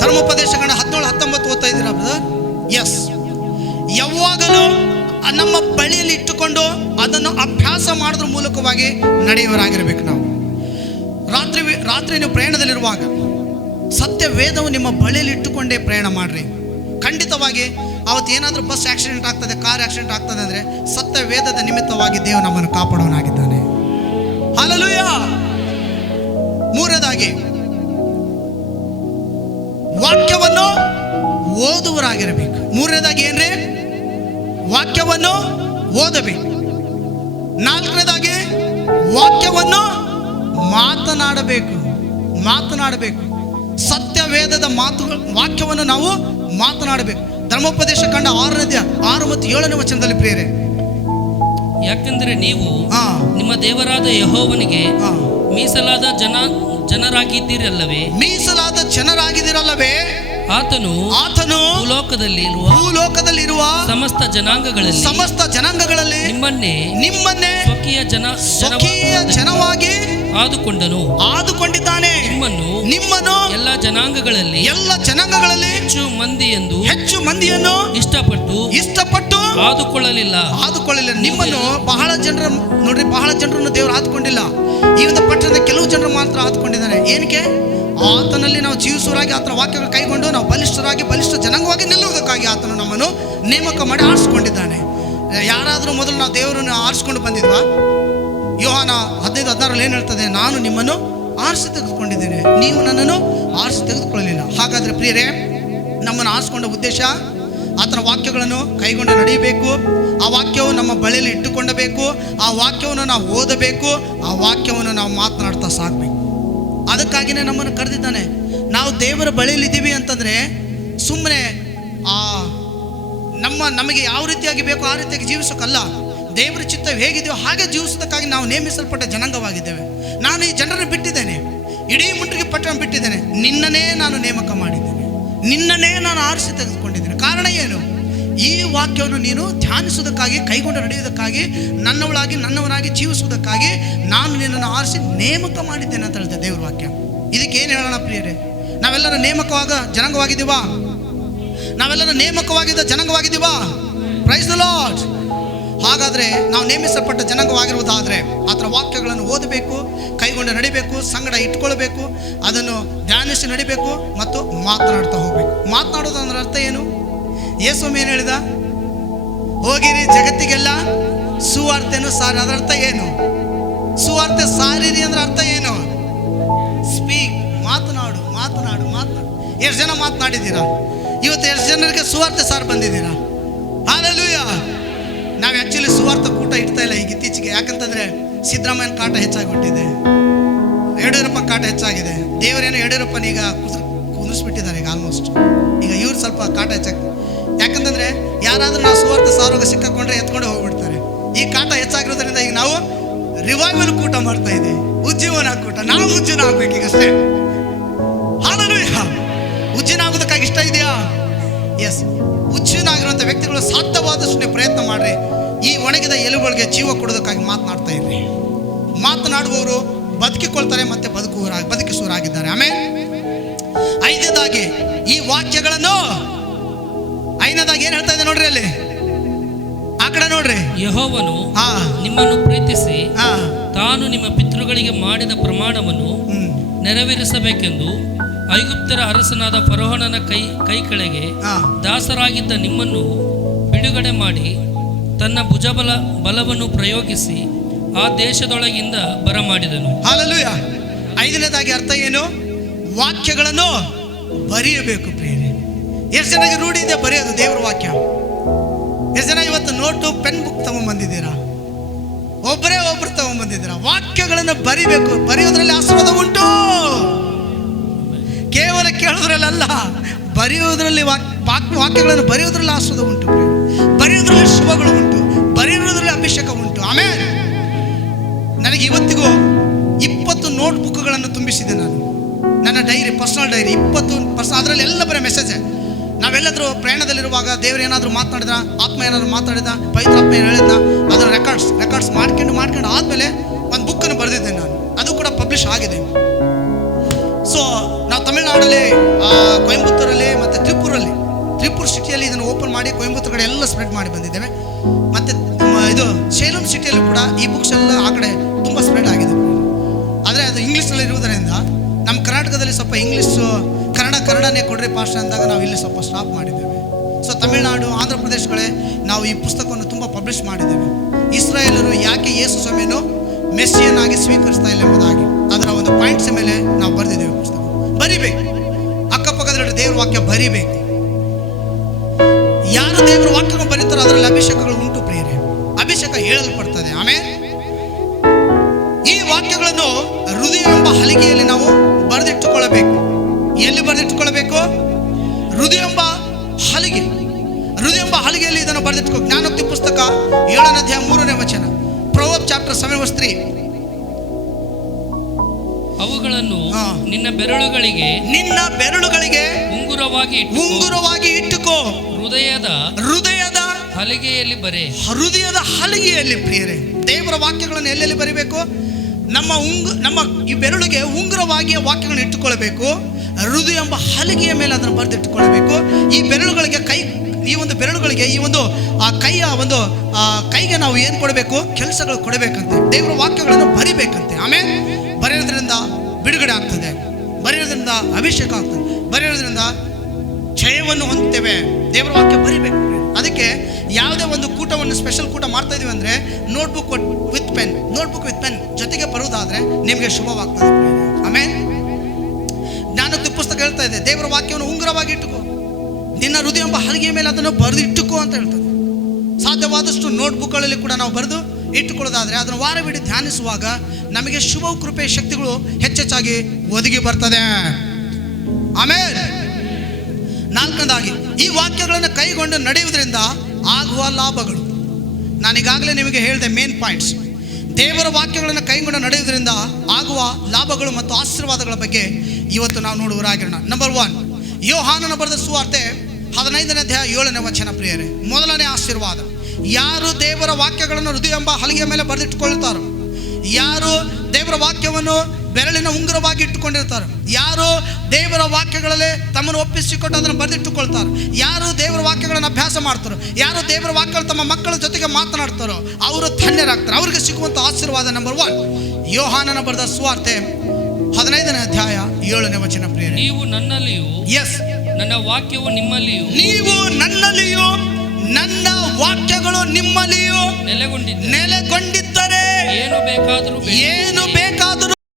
ಧರ್ಮೋಪದೇಶಗಳ 17-19 ಓದ್ತಾ ಇದ್ದೀರಾ ಬ್ರದರ್? ಎಸ್. ಯಾವಾಗಲೂ ನಮ್ಮ ಬಳಿಯಲ್ಲಿ ಇಟ್ಟುಕೊಂಡು ಅದನ್ನು ಅಭ್ಯಾಸ ಮಾಡೋದ್ರ ಮೂಲಕವಾಗಿ ನಡೆಯುವರಾಗಿರ್ಬೇಕು ನಾವು. ರಾತ್ರಿ ನೀವು ಪ್ರಯಾಣದಲ್ಲಿರುವಾಗ ಸತ್ಯ ವೇದವು ನಿಮ್ಮ ಬಳಿಯಲ್ಲಿ ಇಟ್ಟುಕೊಂಡೇ ಪ್ರಯಾಣ ಮಾಡ್ರಿ. ಖಂಡಿತವಾಗಿ ಅವತ್ತು ಏನಾದರೂ ಬಸ್ ಆಕ್ಸಿಡೆಂಟ್ ಆಗ್ತದೆ, ಕಾರ್ ಆಕ್ಸಿಡೆಂಟ್ ಆಗ್ತದೆ ಅಂದರೆ ಸತ್ಯ ವೇದದ ನಿಮಿತ್ತವಾಗಿ ದೇವರು ನಮ್ಮನ್ನು ಕಾಪಾಡೋನಾಗಿದ್ದಾನೆ. ಹಲ್ಲೆಲೂಯಾ. ಮೂರನೇದಾಗಿ ವಾಕ್ಯವನ್ನು ಓದುವರಾಗಿರಬೇಕು. ಮೂರನೇದಾಗಿ ಏನ್ರಿ? ವಾಕ್ಯವನ್ನು ಓದಬೇಕು. ನಾಲ್ಕನೇದಾಗಿ ವಾಕ್ಯವನ್ನು ಮಾತನಾಡಬೇಕು. ಸತ್ಯ ವೇದದ ವಾಕ್ಯವನ್ನು ನಾವು ಮಾತನಾಡಬೇಕು. ಧರ್ಮೋಪದೇಶ ಕಾಂಡ 6 ಮತ್ತು 7ನೇ ವಚನದಲ್ಲಿ ಪ್ರಿಯರೇ, ಯಾಕೆಂದರೆ ನೀವು ನಿಮ್ಮ ದೇವರಾದ ಯೆಹೋವನಿಗೆ ಮೀಸಲಾದ ಜನರಾಗಿದ್ದೀರಲ್ಲವೇ? ಮೀಸಲಾದ ಜನರಾಗಿದ್ದೀರಲ್ಲವೇ? ಆತನು ಭೂಲೋಕದಲ್ಲಿರುವ ಸಮಸ್ತ ಜನಾಂಗಗಳಲ್ಲಿ ನಿಮ್ಮನ್ನೇ ಸ್ವಕೀಯ ಜನವಾಗಿ ಆದುಕೊಂಡಿದ್ದಾನೆ. ನಿಮ್ಮನ್ನು ಎಲ್ಲ ಜನಾಂಗಗಳಲ್ಲಿ ಹೆಚ್ಚು ಮಂದಿಯನ್ನು ಇಷ್ಟಪಟ್ಟು ಆದುಕೊಳ್ಳಲಿಲ್ಲ. ನಿಮ್ಮನ್ನು ಬಹಳ ಜನರನ್ನು ದೇವರು ಆದುಕೊಂಡಿಲ್ಲ. ಈ ಒಂದು ಪಟ್ಟಣದ ಕೆಲವು ಜನರು ಮಾತ್ರ ಆದುಕೊಂಡಿದ್ದಾನೆ. ಏನಕ್ಕೆ? ಆತನಲ್ಲಿ ನಾವು ಜೀವಿಸುವರಾಗಿ ಆತನ ವಾಕ್ಯಗಳು ಕೈಗೊಂಡು ನಾವು ಬಲಿಷ್ಠ ಜನಾಂಗವಾಗಿ ನಿಲ್ಲುವುದಕ್ಕಾಗಿ ಆತನು ನಮ್ಮನ್ನು ನೇಮಕ ಮಾಡಿ ಆರಿಸಿಕೊಂಡಿದ್ದಾನೆ. ಯಾರಾದರೂ ಮೊದಲು ನಾವು ದೇವರನ್ನು ಆರಿಸ್ಕೊಂಡು ಬಂದಿದ್ವಾ? ಯೋಹಾನ 15:16 ಏನು ಹೇಳ್ತದೆ? ನಾನು ನಿಮ್ಮನ್ನು ಆರಿಸಿ ತೆಗೆದುಕೊಂಡಿದ್ದೇನೆ, ನೀವು ನನ್ನನ್ನು ಆರಿಸಿ ತೆಗೆದುಕೊಳ್ಳಲಿಲ್ಲ. ಹಾಗಾದರೆ ಪ್ರಿಯರೇ, ನಮ್ಮನ್ನು ಆರಿಸಿಕೊಂಡ ಉದ್ದೇಶ ಆತನ ವಾಕ್ಯಗಳನ್ನು ಕೈಗೊಂಡು ನಡೆಯಬೇಕು. ಆ ವಾಕ್ಯವು ನಮ್ಮ ಬಳಿಯಲ್ಲಿ ಇಟ್ಟುಕೊಂಡಬೇಕು. ಆ ವಾಕ್ಯವನ್ನು ನಾವು ಓದಬೇಕು. ಆ ವಾಕ್ಯವನ್ನು ನಾವು ಮಾತನಾಡ್ತಾ ಸಾಗಬೇಕು. ಅದಕ್ಕಾಗಿಯೇ ನಮ್ಮನ್ನು ಕರೆದಿದ್ದಾನೆ. ನಾವು ದೇವರ ಬಳಿಯಲ್ಲಿದ್ದೀವಿ ಅಂತಂದರೆ ಸುಮ್ಮನೆ ನಮಗೆ ಯಾವ ರೀತಿಯಾಗಿ ಬೇಕೋ ಆ ರೀತಿಯಾಗಿ ಜೀವಿಸೋಕ್ಕಲ್ಲ. ದೇವರ ಚಿತ್ತ ಹೇಗಿದೆಯೋ ಹಾಗೆ ಜೀವಿಸೋದಕ್ಕಾಗಿ ನಾವು ನೇಮಿಸಲ್ಪಟ್ಟ ಜನಾಂಗವಾಗಿದ್ದೇವೆ. ನಾನು ಈ ಜನರನ್ನು ಬಿಟ್ಟಿದ್ದೇನೆ, ಇಡೀ ಮುಂಡ್ರಿಗೆ ಪಟ್ಟಣ ಬಿಟ್ಟಿದ್ದೇನೆ. ನಿನ್ನನ್ನೇ ನಾನು ನೇಮಕ ಮಾಡಿದ್ದೇನೆ, ನಿನ್ನನ್ನೇ ನಾನು ಆರಿಸಿ ತೆಗೆದುಕೊಂಡಿದ್ದೇನೆ. ಕಾರಣ ಏನು? ಈ ವಾಕ್ಯವನ್ನು ನೀನು ಧ್ಯಾನಿಸುವುದಕ್ಕಾಗಿ, ಕೈಗೊಂಡು ನಡೆಯುವುದಕ್ಕಾಗಿ, ನನ್ನವನಾಗಿ ಜೀವಿಸುವುದಕ್ಕಾಗಿ ನಾನು ನಿನ್ನನ್ನು ಆರಿಸಿ ನೇಮಕ ಮಾಡಿದ್ದೇನೆ ಅಂತ ಹೇಳ್ತೇವೆ ದೇವ್ರ ವಾಕ್ಯ. ಇದಕ್ಕೆ ಏನು ಹೇಳೋಣ ಪ್ರಿಯರೇ? ನಾವೆಲ್ಲರೂ ನೇಮಕವಾಗ ಜನಾಂಗವಾಗಿದ್ದೀವಾ? ನಾವೆಲ್ಲರೂ ನೇಮಕವಾಗಿದ್ದ ಜನಾಂಗವಾಗಿದ್ದೀವಾ? Praise the lord. ಹಾಗಾದರೆ ನಾವು ನೇಮಿಸಲ್ಪಟ್ಟ ಜನಾಂಗವಾಗಿರುವುದಾದರೆ ಆತನ ವಾಕ್ಯಗಳನ್ನು ಓದಬೇಕು, ಕೈಗೊಂಡು ನಡಿಬೇಕು, ಸಂಗಡ ಇಟ್ಕೊಳ್ಬೇಕು, ಅದನ್ನು ಧ್ಯಾನಿಸಿ ನಡಿಬೇಕು ಮತ್ತು ಮಾತನಾಡ್ತಾ ಹೋಗಬೇಕು. ಮಾತನಾಡೋದು ಅಂದ್ರೆ ಅರ್ಥ ಏನು? ಯೇಸು ಏನು ಹೇಳಿದ? ಹೋಗಿರಿ ಜಗತ್ತಿಗೆಲ್ಲ ಸುವಾರ್ತೆಯನ್ನು ಸಾರಿ. ಅದರ ಅರ್ಥ ಏನು? ಸುವಾರ್ತೆ ಸಾರಿರಿ ಅಂದ್ರೆ ಅರ್ಥ ಏನು? ಸ್ಪೀಕ್, ಮಾತನಾಡು. ಎಷ್ಟು ಜನ ಮಾತನಾಡಿದ್ದೀರಾ? ಇವತ್ತು ಎಷ್ಟು ಜನರಿಗೆ ಸುವಾರ್ತೆ ಸಾರು ಬಂದಿದ್ದೀರಾ? ಹಲ್ಲೆಲೂಯಾ. ನಾವು ಆ್ಯಕ್ಚುಲಿ ಸುವಾರ್ತೆ ಕೂಟ ಇಡ್ತಾ ಇಲ್ಲ ಈಗ ಇತ್ತೀಚೆಗೆ. ಯಾಕಂತಂದರೆ ಸಿದ್ದರಾಮಯ್ಯನ ಕಾಟ ಹೆಚ್ಚಾಗಿಬಿಟ್ಟಿದೆ, ಯಡಿಯೂರಪ್ಪ ಕಾಟ ಹೆಚ್ಚಾಗಿದೆ. ದೇವರೇನೋ ಯಡಿಯೂರಪ್ಪನ ಈಗ ಕುದಿಸ್ಬಿಟ್ಟಿದ್ದಾರೆ ಈಗ ಆಲ್ಮೋಸ್ಟ್. ಈಗ ಇವ್ರು ಸ್ವಲ್ಪ ಕಾಟ ಹೆಚ್ಚಾಗಿ, ಯಾಕಂತಂದರೆ ಯಾರಾದರೂ ನಾವು ಸುವಾರ್ತೆ ಸಾರೋಗ ಸಿಕ್ಕಾಕೊಂಡ್ರೆ ಎತ್ಕೊಂಡು ಹೋಗ್ಬಿಡ್ತಾರೆ. ಈ ಕಾಟ ಹೆಚ್ಚಾಗಿರೋದ್ರಿಂದ ಈಗ ನಾವು ರಿವೈವಲ್ ಕೂಟ ಮಾಡ್ತಾ ಇದ್ದೀವಿ, ಉಜ್ಜೀವನ ಕೂಟ. ನಾವು ಉಜ್ಜೀವನ ಆಗ್ಬೇಕೀಗಷ್ಟೇ. ಹಲ್ಲೆಲೂಯಾ. ಉಜ್ಜೀವನ ಆಗೋದಕ್ಕಾಗಿ ಇಷ್ಟ ಇದೆಯಾ? ಎಸ್. ಉಜ್ಜೀವನ ಆಗಿರುವಂಥ ವ್ಯಕ್ತಿಗಳು ಸಾಧ್ಯವಾದಷ್ಟು ಪ್ರಯತ್ನ ಮಾಡ್ರಿ. ಈ ಒಣಗಿದ ಎಲುಬುಗಳಿಗೆ ಜೀವ ಕೊಡೋದಕ್ಕಾಗಿ ಮಾತನಾಡ್ತಾ ಇರ್ರಿ. ಮಾತನಾಡುವವರು ಬದುಕಿಕೊಳ್ತಾರೆ ಮತ್ತೆ ಬದುಕಿಸುವರಾಗಿದ್ದಾರೆ. ಆಮೇಲೆ ಐದನೇದಾಗಿ ಈ ವಾಕ್ಯಗಳನ್ನು, ಐದನೇದಾಗಿ ಏನು ಹೇಳ್ತಾ ಇದೆ ನೋಡ್ರಿ, ಅಲ್ಲಿ ಆ ಕಡೆ ನೋಡ್ರಿ. ಯೆಹೋವನು ನಿಮ್ಮನ್ನು ಪ್ರೀತಿಸಿ ತಾನು ನಿಮ್ಮ ಪಿತೃಗಳಿಗೆ ಮಾಡಿದ ಪ್ರಮಾಣವನ್ನು ನೆರವೇರಿಸಬೇಕೆಂದು ಐಗುಪ್ತರ ಅರಸನಾದ ಫರೋಹನನ ಕೈ ಕೆಳಗೆ ದಾಸರಾಗಿದ್ದ ನಿಮ್ಮನ್ನು ಬಿಡುಗಡೆ ಮಾಡಿ ತನ್ನ ಬಲವನ್ನು ಪ್ರಯೋಗಿಸಿ ಆ ದೇಶದೊಳಗಿಂದ ಬರಮಾಡಿದನು. ಹಲ್ಲೆಲೂಯಾ. ಐದನೇದಾಗಿ ಅರ್ಥ ಏನು? ವಾಕ್ಯಗಳನ್ನು ಬರೆಯಬೇಕು ಪ್ರಿಯರೇ. ಎಷ್ಟು ಜನಕ್ಕೆ ರೂಢಿ ಇದೆ ಬರೆಯೋದು ದೇವರ ವಾಕ್ಯ? ಎಷ್ಟು ಜನ ಇವತ್ತು ನೋಟು ಪೆನ್ ಬುಕ್ ತಗೊಂಡ್ಬಂದಿದ್ದೀರಾ? ಒಬ್ಬರು ತಗೊಂಡ್ಬಂದಿದ್ದೀರಾ? ವಾಕ್ಯಗಳನ್ನು ಬರಿಬೇಕು. ಬರೆಯೋದ್ರಲ್ಲಿ ಆಶೀರ್ವಾದ ಉಂಟು. ಕೇವಲ ಕೇಳೋದ್ರಲ್ಲ, ಬರೆಯೋದ್ರಲ್ಲಿ ವಾಕ್ಯಗಳನ್ನು ಬರೆಯೋದ್ರಲ್ಲಿ ಆಶೀರ್ವಾದ ಉಂಟು. ಬರೆಯೋದ್ರಲ್ಲಿ ಶುಭಗಳು ಉಂಟು, ಬರೆಯೋದ್ರಲ್ಲಿ ಅಭಿಷೇಕ ಉಂಟು. ಆಮೇಲೆ ನನಗೆ ಇವತ್ತಿಗೂ 20 ನೋಟ್ ಬುಕ್ಗಳನ್ನು ತುಂಬಿಸಿದೆ ನಾನು. ನನ್ನ ಡೈರಿ, ಪರ್ಸನಲ್ ಡೈರಿ 20 ಅದರಲ್ಲಿ ಎಲ್ಲ ಬರೀ ಮೆಸೇಜ್. ನಾವೆಲ್ಲಾದರೂ ಪ್ರಯಾಣದಲ್ಲಿರುವಾಗ ದೇವರು ಏನಾದರೂ ಮಾತನಾಡಿದ, ಆತ್ಮ ಏನಾದರೂ ಮಾತಾಡಿದ, ಪವಿತ್ರ ಆತ್ಮ ಏನು ಹೇಳಿದ್ನ, ಅದರ ರೆಕಾರ್ಡ್ಸ್ ಮಾಡ್ಕೊಂಡು ಆದಮೇಲೆ ಒಂದು ಬುಕ್ಕನ್ನು ಬರೆದಿದ್ದೆ ನಾನು. ಅದು ಕೂಡ ಪಬ್ಲಿಷ್ ಆಗಿದೆ. ಸೊ ನಾವು ತಮಿಳುನಾಡಲ್ಲಿ, ಕೊಯಂಬತ್ತೂರಲ್ಲಿ ಮತ್ತು ತ್ರಿಪುರ್ ಸಿಟಿಯಲ್ಲಿ ಇದನ್ನು ಓಪನ್ ಮಾಡಿ ಕೊಯಂಬತ್ತೂರು ಕಡೆ ಎಲ್ಲ ಸ್ಪ್ರೆಡ್ ಮಾಡಿ ಬಂದಿದ್ದೇವೆ. ಮತ್ತು ಇದು ಸೇಲಂ ಸಿಟಿಯಲ್ಲಿ ಕೂಡ ಈ ಬುಕ್ಸ್ ಎಲ್ಲ ಆ ಕಡೆ ತುಂಬ ಸ್ಪ್ರೆಡ್ ಆಗಿದೆ. ಆದರೆ ಅದು ಇಂಗ್ಲೀಷ್ನಲ್ಲಿ ಇರುವುದರಿಂದ ನಮ್ಮ ಕರ್ನಾಟಕದಲ್ಲಿ ಸ್ವಲ್ಪ ಕನ್ನಡನೇ ಕೊಡ್ರಿ ಪಾಸ್ಟ್ ಅಂದಾಗ ನಾವು ಇಲ್ಲಿ ಸ್ವಲ್ಪ ಸ್ಟಾಪ್ ಮಾಡಿದ್ದೇವೆ. ಸೊ ತಮಿಳುನಾಡು, ಆಂಧ್ರ ಪ್ರದೇಶಗಳೇ ನಾವು ಈ ಪುಸ್ತಕವನ್ನು ತುಂಬ ಪಬ್ಲಿಷ್ ಮಾಡಿದ್ದೇವೆ. ಇಸ್ರಾಯೇಲರು ಯಾಕೆ ಯೇಸು ಸ್ವಾಮಿಯನ್ನು ಮೆಸ್ಸಿಯನ್ ಆಗಿ ಸ್ವೀಕರಿಸ್ತಾ ಇಲ್ಲ ಎಂಬುದಾಗಿ ಅದರ ಒಂದು ಪಾಯಿಂಟ್ಸ್ ಮೇಲೆ ನಾವು ಬರೆದಿದ್ದೇವೆ. ಪುಸ್ತಕ ಬರಿಬೇಕು. ಅಕ್ಕಪಕ್ಕದಲ್ಲಿ ದೇವ್ರ ವಾಕ್ಯ ಬರಿಬೇಕು. ಯಾರು ದೇವರ ವಾಕ್ಯವನ್ನು ಬರೀತಾರೋ ಅದರಲ್ಲಿ ಅಭಿಷೇಕಗಳು ಉಂಟು ಪ್ರಿಯರೇ. ಅಭಿಷೇಕ ಹೇಳಲ್ಪಡ್ತದೆ. ಆಮೇಲೆ ಈ ವಾಕ್ಯಗಳನ್ನು ಹೃದಯ ಎಂಬ ಹಲಿಗೆಯಲ್ಲಿ ನಾವು ಬರೆದಿಟ್ಟುಕೊಳ್ಳಬೇಕು. ಎಲ್ಲಿ ಬರೆದಿಟ್ಟುಕೊಳ್ಳಬೇಕು? ಹೃದಯ ಎಂಬ ಹಲಿಗೆಯಲ್ಲಿ ಇದನ್ನು ಬರೆದಿಟ್ಟುಕೋ. ಜ್ಞಾನೋಕ್ತಿ ಪುಸ್ತಕ 7ನೇ ಅಧ್ಯಾಯ 3ನೇ ವಚನ, ಪ್ರೊವರ್ಬ್ ಚಾಪ್ಟರ್ 7:3. ಅವುಗಳನ್ನು ನಿನ್ನ ಬೆರಳುಗಳಿಗೆ ಉಂಗುರವಾಗಿ ಇಟ್ಟುಕೋ. ಹೃದಯದ ಹಲಿಗೆಯಲ್ಲಿ ಬರೆ. ಹೃದಯದ ಹಲಿಗೆಯಲ್ಲಿ ಪ್ರಿಯರೇ ದೇವರ ವಾಕ್ಯಗಳನ್ನು ಎಲ್ಲೆಲ್ಲಿ ಬರೀಬೇಕು? ನಮ್ಮ ಈ ಬೆರಳಿಗೆ ಉಂಗುರವಾಗಿ ವಾಕ್ಯಗಳನ್ನು ಇಟ್ಟುಕೊಳ್ಬೇಕು. ಹೃದಯ ಎಂಬ ಹಲಿಗೆಯ ಮೇಲೆ ಅದನ್ನು ಬರೆದಿಟ್ಟುಕೊಳ್ಬೇಕು. ಈ ಬೆರಳುಗಳಿಗೆ ಈ ಒಂದು ಕೈಗೆ ನಾವು ಏನು ಕೊಡಬೇಕು? ಕೆಲಸಗಳು ಕೊಡಬೇಕಂತೆ. ದೇವರ ವಾಕ್ಯಗಳನ್ನು ಬರಿಬೇಕಂತೆ. ಆಮೇಲೆ ಬರೆಯೋದ್ರಿಂದ ಬಿಡುಗಡೆ ಆಗ್ತದೆ, ಬರೆಯೋದ್ರಿಂದ ಅಭಿಷೇಕ ಆಗ್ತದೆ, ಬರೆಯೋದ್ರಿಂದ ಜಯವನ್ನು ಹೊಂದ್ತೇವೆ. ದೇವರ ವಾಕ್ಯ ಬರಿಬೇಕು. ಅದಕ್ಕೆ ಯಾವುದೇ ಒಂದು ಕೂಟವನ್ನು, ಸ್ಪೆಷಲ್ ಕೂಟ ಮಾಡ್ತಾ ಇದೀವಿ ಅಂದರೆ ನೋಟ್ಬುಕ್ ವಿತ್ ಪೆನ್ ಜೊತೆಗೆ ಬರುವುದಾದರೆ ನಿಮಗೆ ಶುಭವಾಗ್ತದೆ. ಆಮೇಲೆ ಜ್ಞಾನೋಕ್ತಿ ಪುಸ್ತಕ ಹೇಳ್ತಾ ಇದೆ ದೇವರ ವಾಕ್ಯವನ್ನು ಉಂಗುರವಾಗಿ ಇಟ್ಟುಕೋ. ನಿನ್ನ ಹೃದಯ ಎಂಬ ಹಲಗೆಯ ಮೇಲೆ ಅದನ್ನು ಬರೆದಿಟ್ಟುಕೋ ಅಂತ ಹೇಳ್ತದೆ. ಸಾಧ್ಯವಾದಷ್ಟು ನೋಟ್ಬುಕ್ಗಳಲ್ಲಿ ಕೂಡ ನಾವು ಬರೆದು ಇಟ್ಟುಕೊಳ್ಳೋದಾದರೆ ಅದನ್ನು ವಾರವಿಡೀ ಧ್ಯಾನಿಸುವಾಗ ನಮಗೆ ಶುಭ ಕೃಪೆ ಶಕ್ತಿಗಳು ಹೆಚ್ಚೆಚ್ಚಾಗಿ ಒದಗಿ ಬರ್ತದೆ. ಆಮೇಲೆ ನಾಲ್ಕನೇದಾಗಿ ಈ ವಾಕ್ಯಗಳನ್ನು ಕೈಗೊಂಡು ನಡೆಯುವುದರಿಂದ ಆಗುವ ಲಾಭಗಳು. ನಾನೀಗಾಗಲೇ ನಿಮಗೆ ಹೇಳಿದೆ ಮೇನ್ ಪಾಯಿಂಟ್ಸ್. ದೇವರ ವಾಕ್ಯಗಳನ್ನು ಕೈಗೊಂಡು ನಡೆಯುವುದರಿಂದ ಆಗುವ ಲಾಭಗಳು ಮತ್ತು ಆಶೀರ್ವಾದಗಳ ಬಗ್ಗೆ ಇವತ್ತು ನಾವು ನೋಡುವರಾಗಿರೋಣ. ನಂಬರ್ 1, ಯೋಹಾನನ ಬರೆದ ಸುವಾರ್ತೆ 15ನೇ ಅಧ್ಯಾಯ 7ನೇ ವಚನ. ಪ್ರಿಯರೇ, ಮೊದಲನೇ ಆಶೀರ್ವಾದ, ಯಾರು ದೇವರ ವಾಕ್ಯಗಳನ್ನು ಹೃದಯ ಎಂಬ ಹಲಗೆಯ ಮೇಲೆ ಬರೆದಿಟ್ಟುಕೊಳ್ತಾರೋ, ಯಾರು ದೇವರ ವಾಕ್ಯವನ್ನು ಬೆರಳಿನ ಉಂಗುರವಾಗಿ ಇಟ್ಟುಕೊಂಡಿರ್ತಾರೆ, ಯಾರು ದೇವರ ವಾಕ್ಯಗಳಲ್ಲಿ ತಮ್ಮನ್ನು ಒಪ್ಪಿಸಿಕೊಟ್ಟು ಅದನ್ನು ಬರೆದಿಟ್ಟುಕೊಳ್ತಾರೆ, ಯಾರು ದೇವರ ವಾಕ್ಯಗಳನ್ನು ಅಭ್ಯಾಸ ಮಾಡ್ತಾರೋ, ಯಾರು ದೇವರ ವಾಕ್ಯಗಳು ತಮ್ಮ ಮಕ್ಕಳ ಜೊತೆಗೆ ಮಾತನಾಡ್ತಾರೋ ಅವರು ಧನ್ಯರಾಗ್ತಾರೆ. ಅವರಿಗೆ ಸಿಗುವಂಥ ಆಶೀರ್ವಾದ ನಂಬರ್ 1, ಯೋಹಾನನ ಬರೆದ ಸುವಾರ್ತೆ 15ನೇ ಅಧ್ಯಾಯ 7ನೇ ವಚನ. ಪ್ರಿಯರೇ, ನೀವು ನನ್ನಲ್ಲಿಯೂ ನನ್ನ ವಾಕ್ಯವು ನಿಮ್ಮಲ್ಲಿಯೂ, ನೀವು ನನ್ನಲ್ಲಿಯೂ ನನ್ನ ವಾಕ್ಯಗಳು ನಿಮ್ಮಲ್ಲಿಯೂ ನೆಲೆಗೊಂಡಿದ್ದರೆ ಏನು ಬೇಕಾದರೂ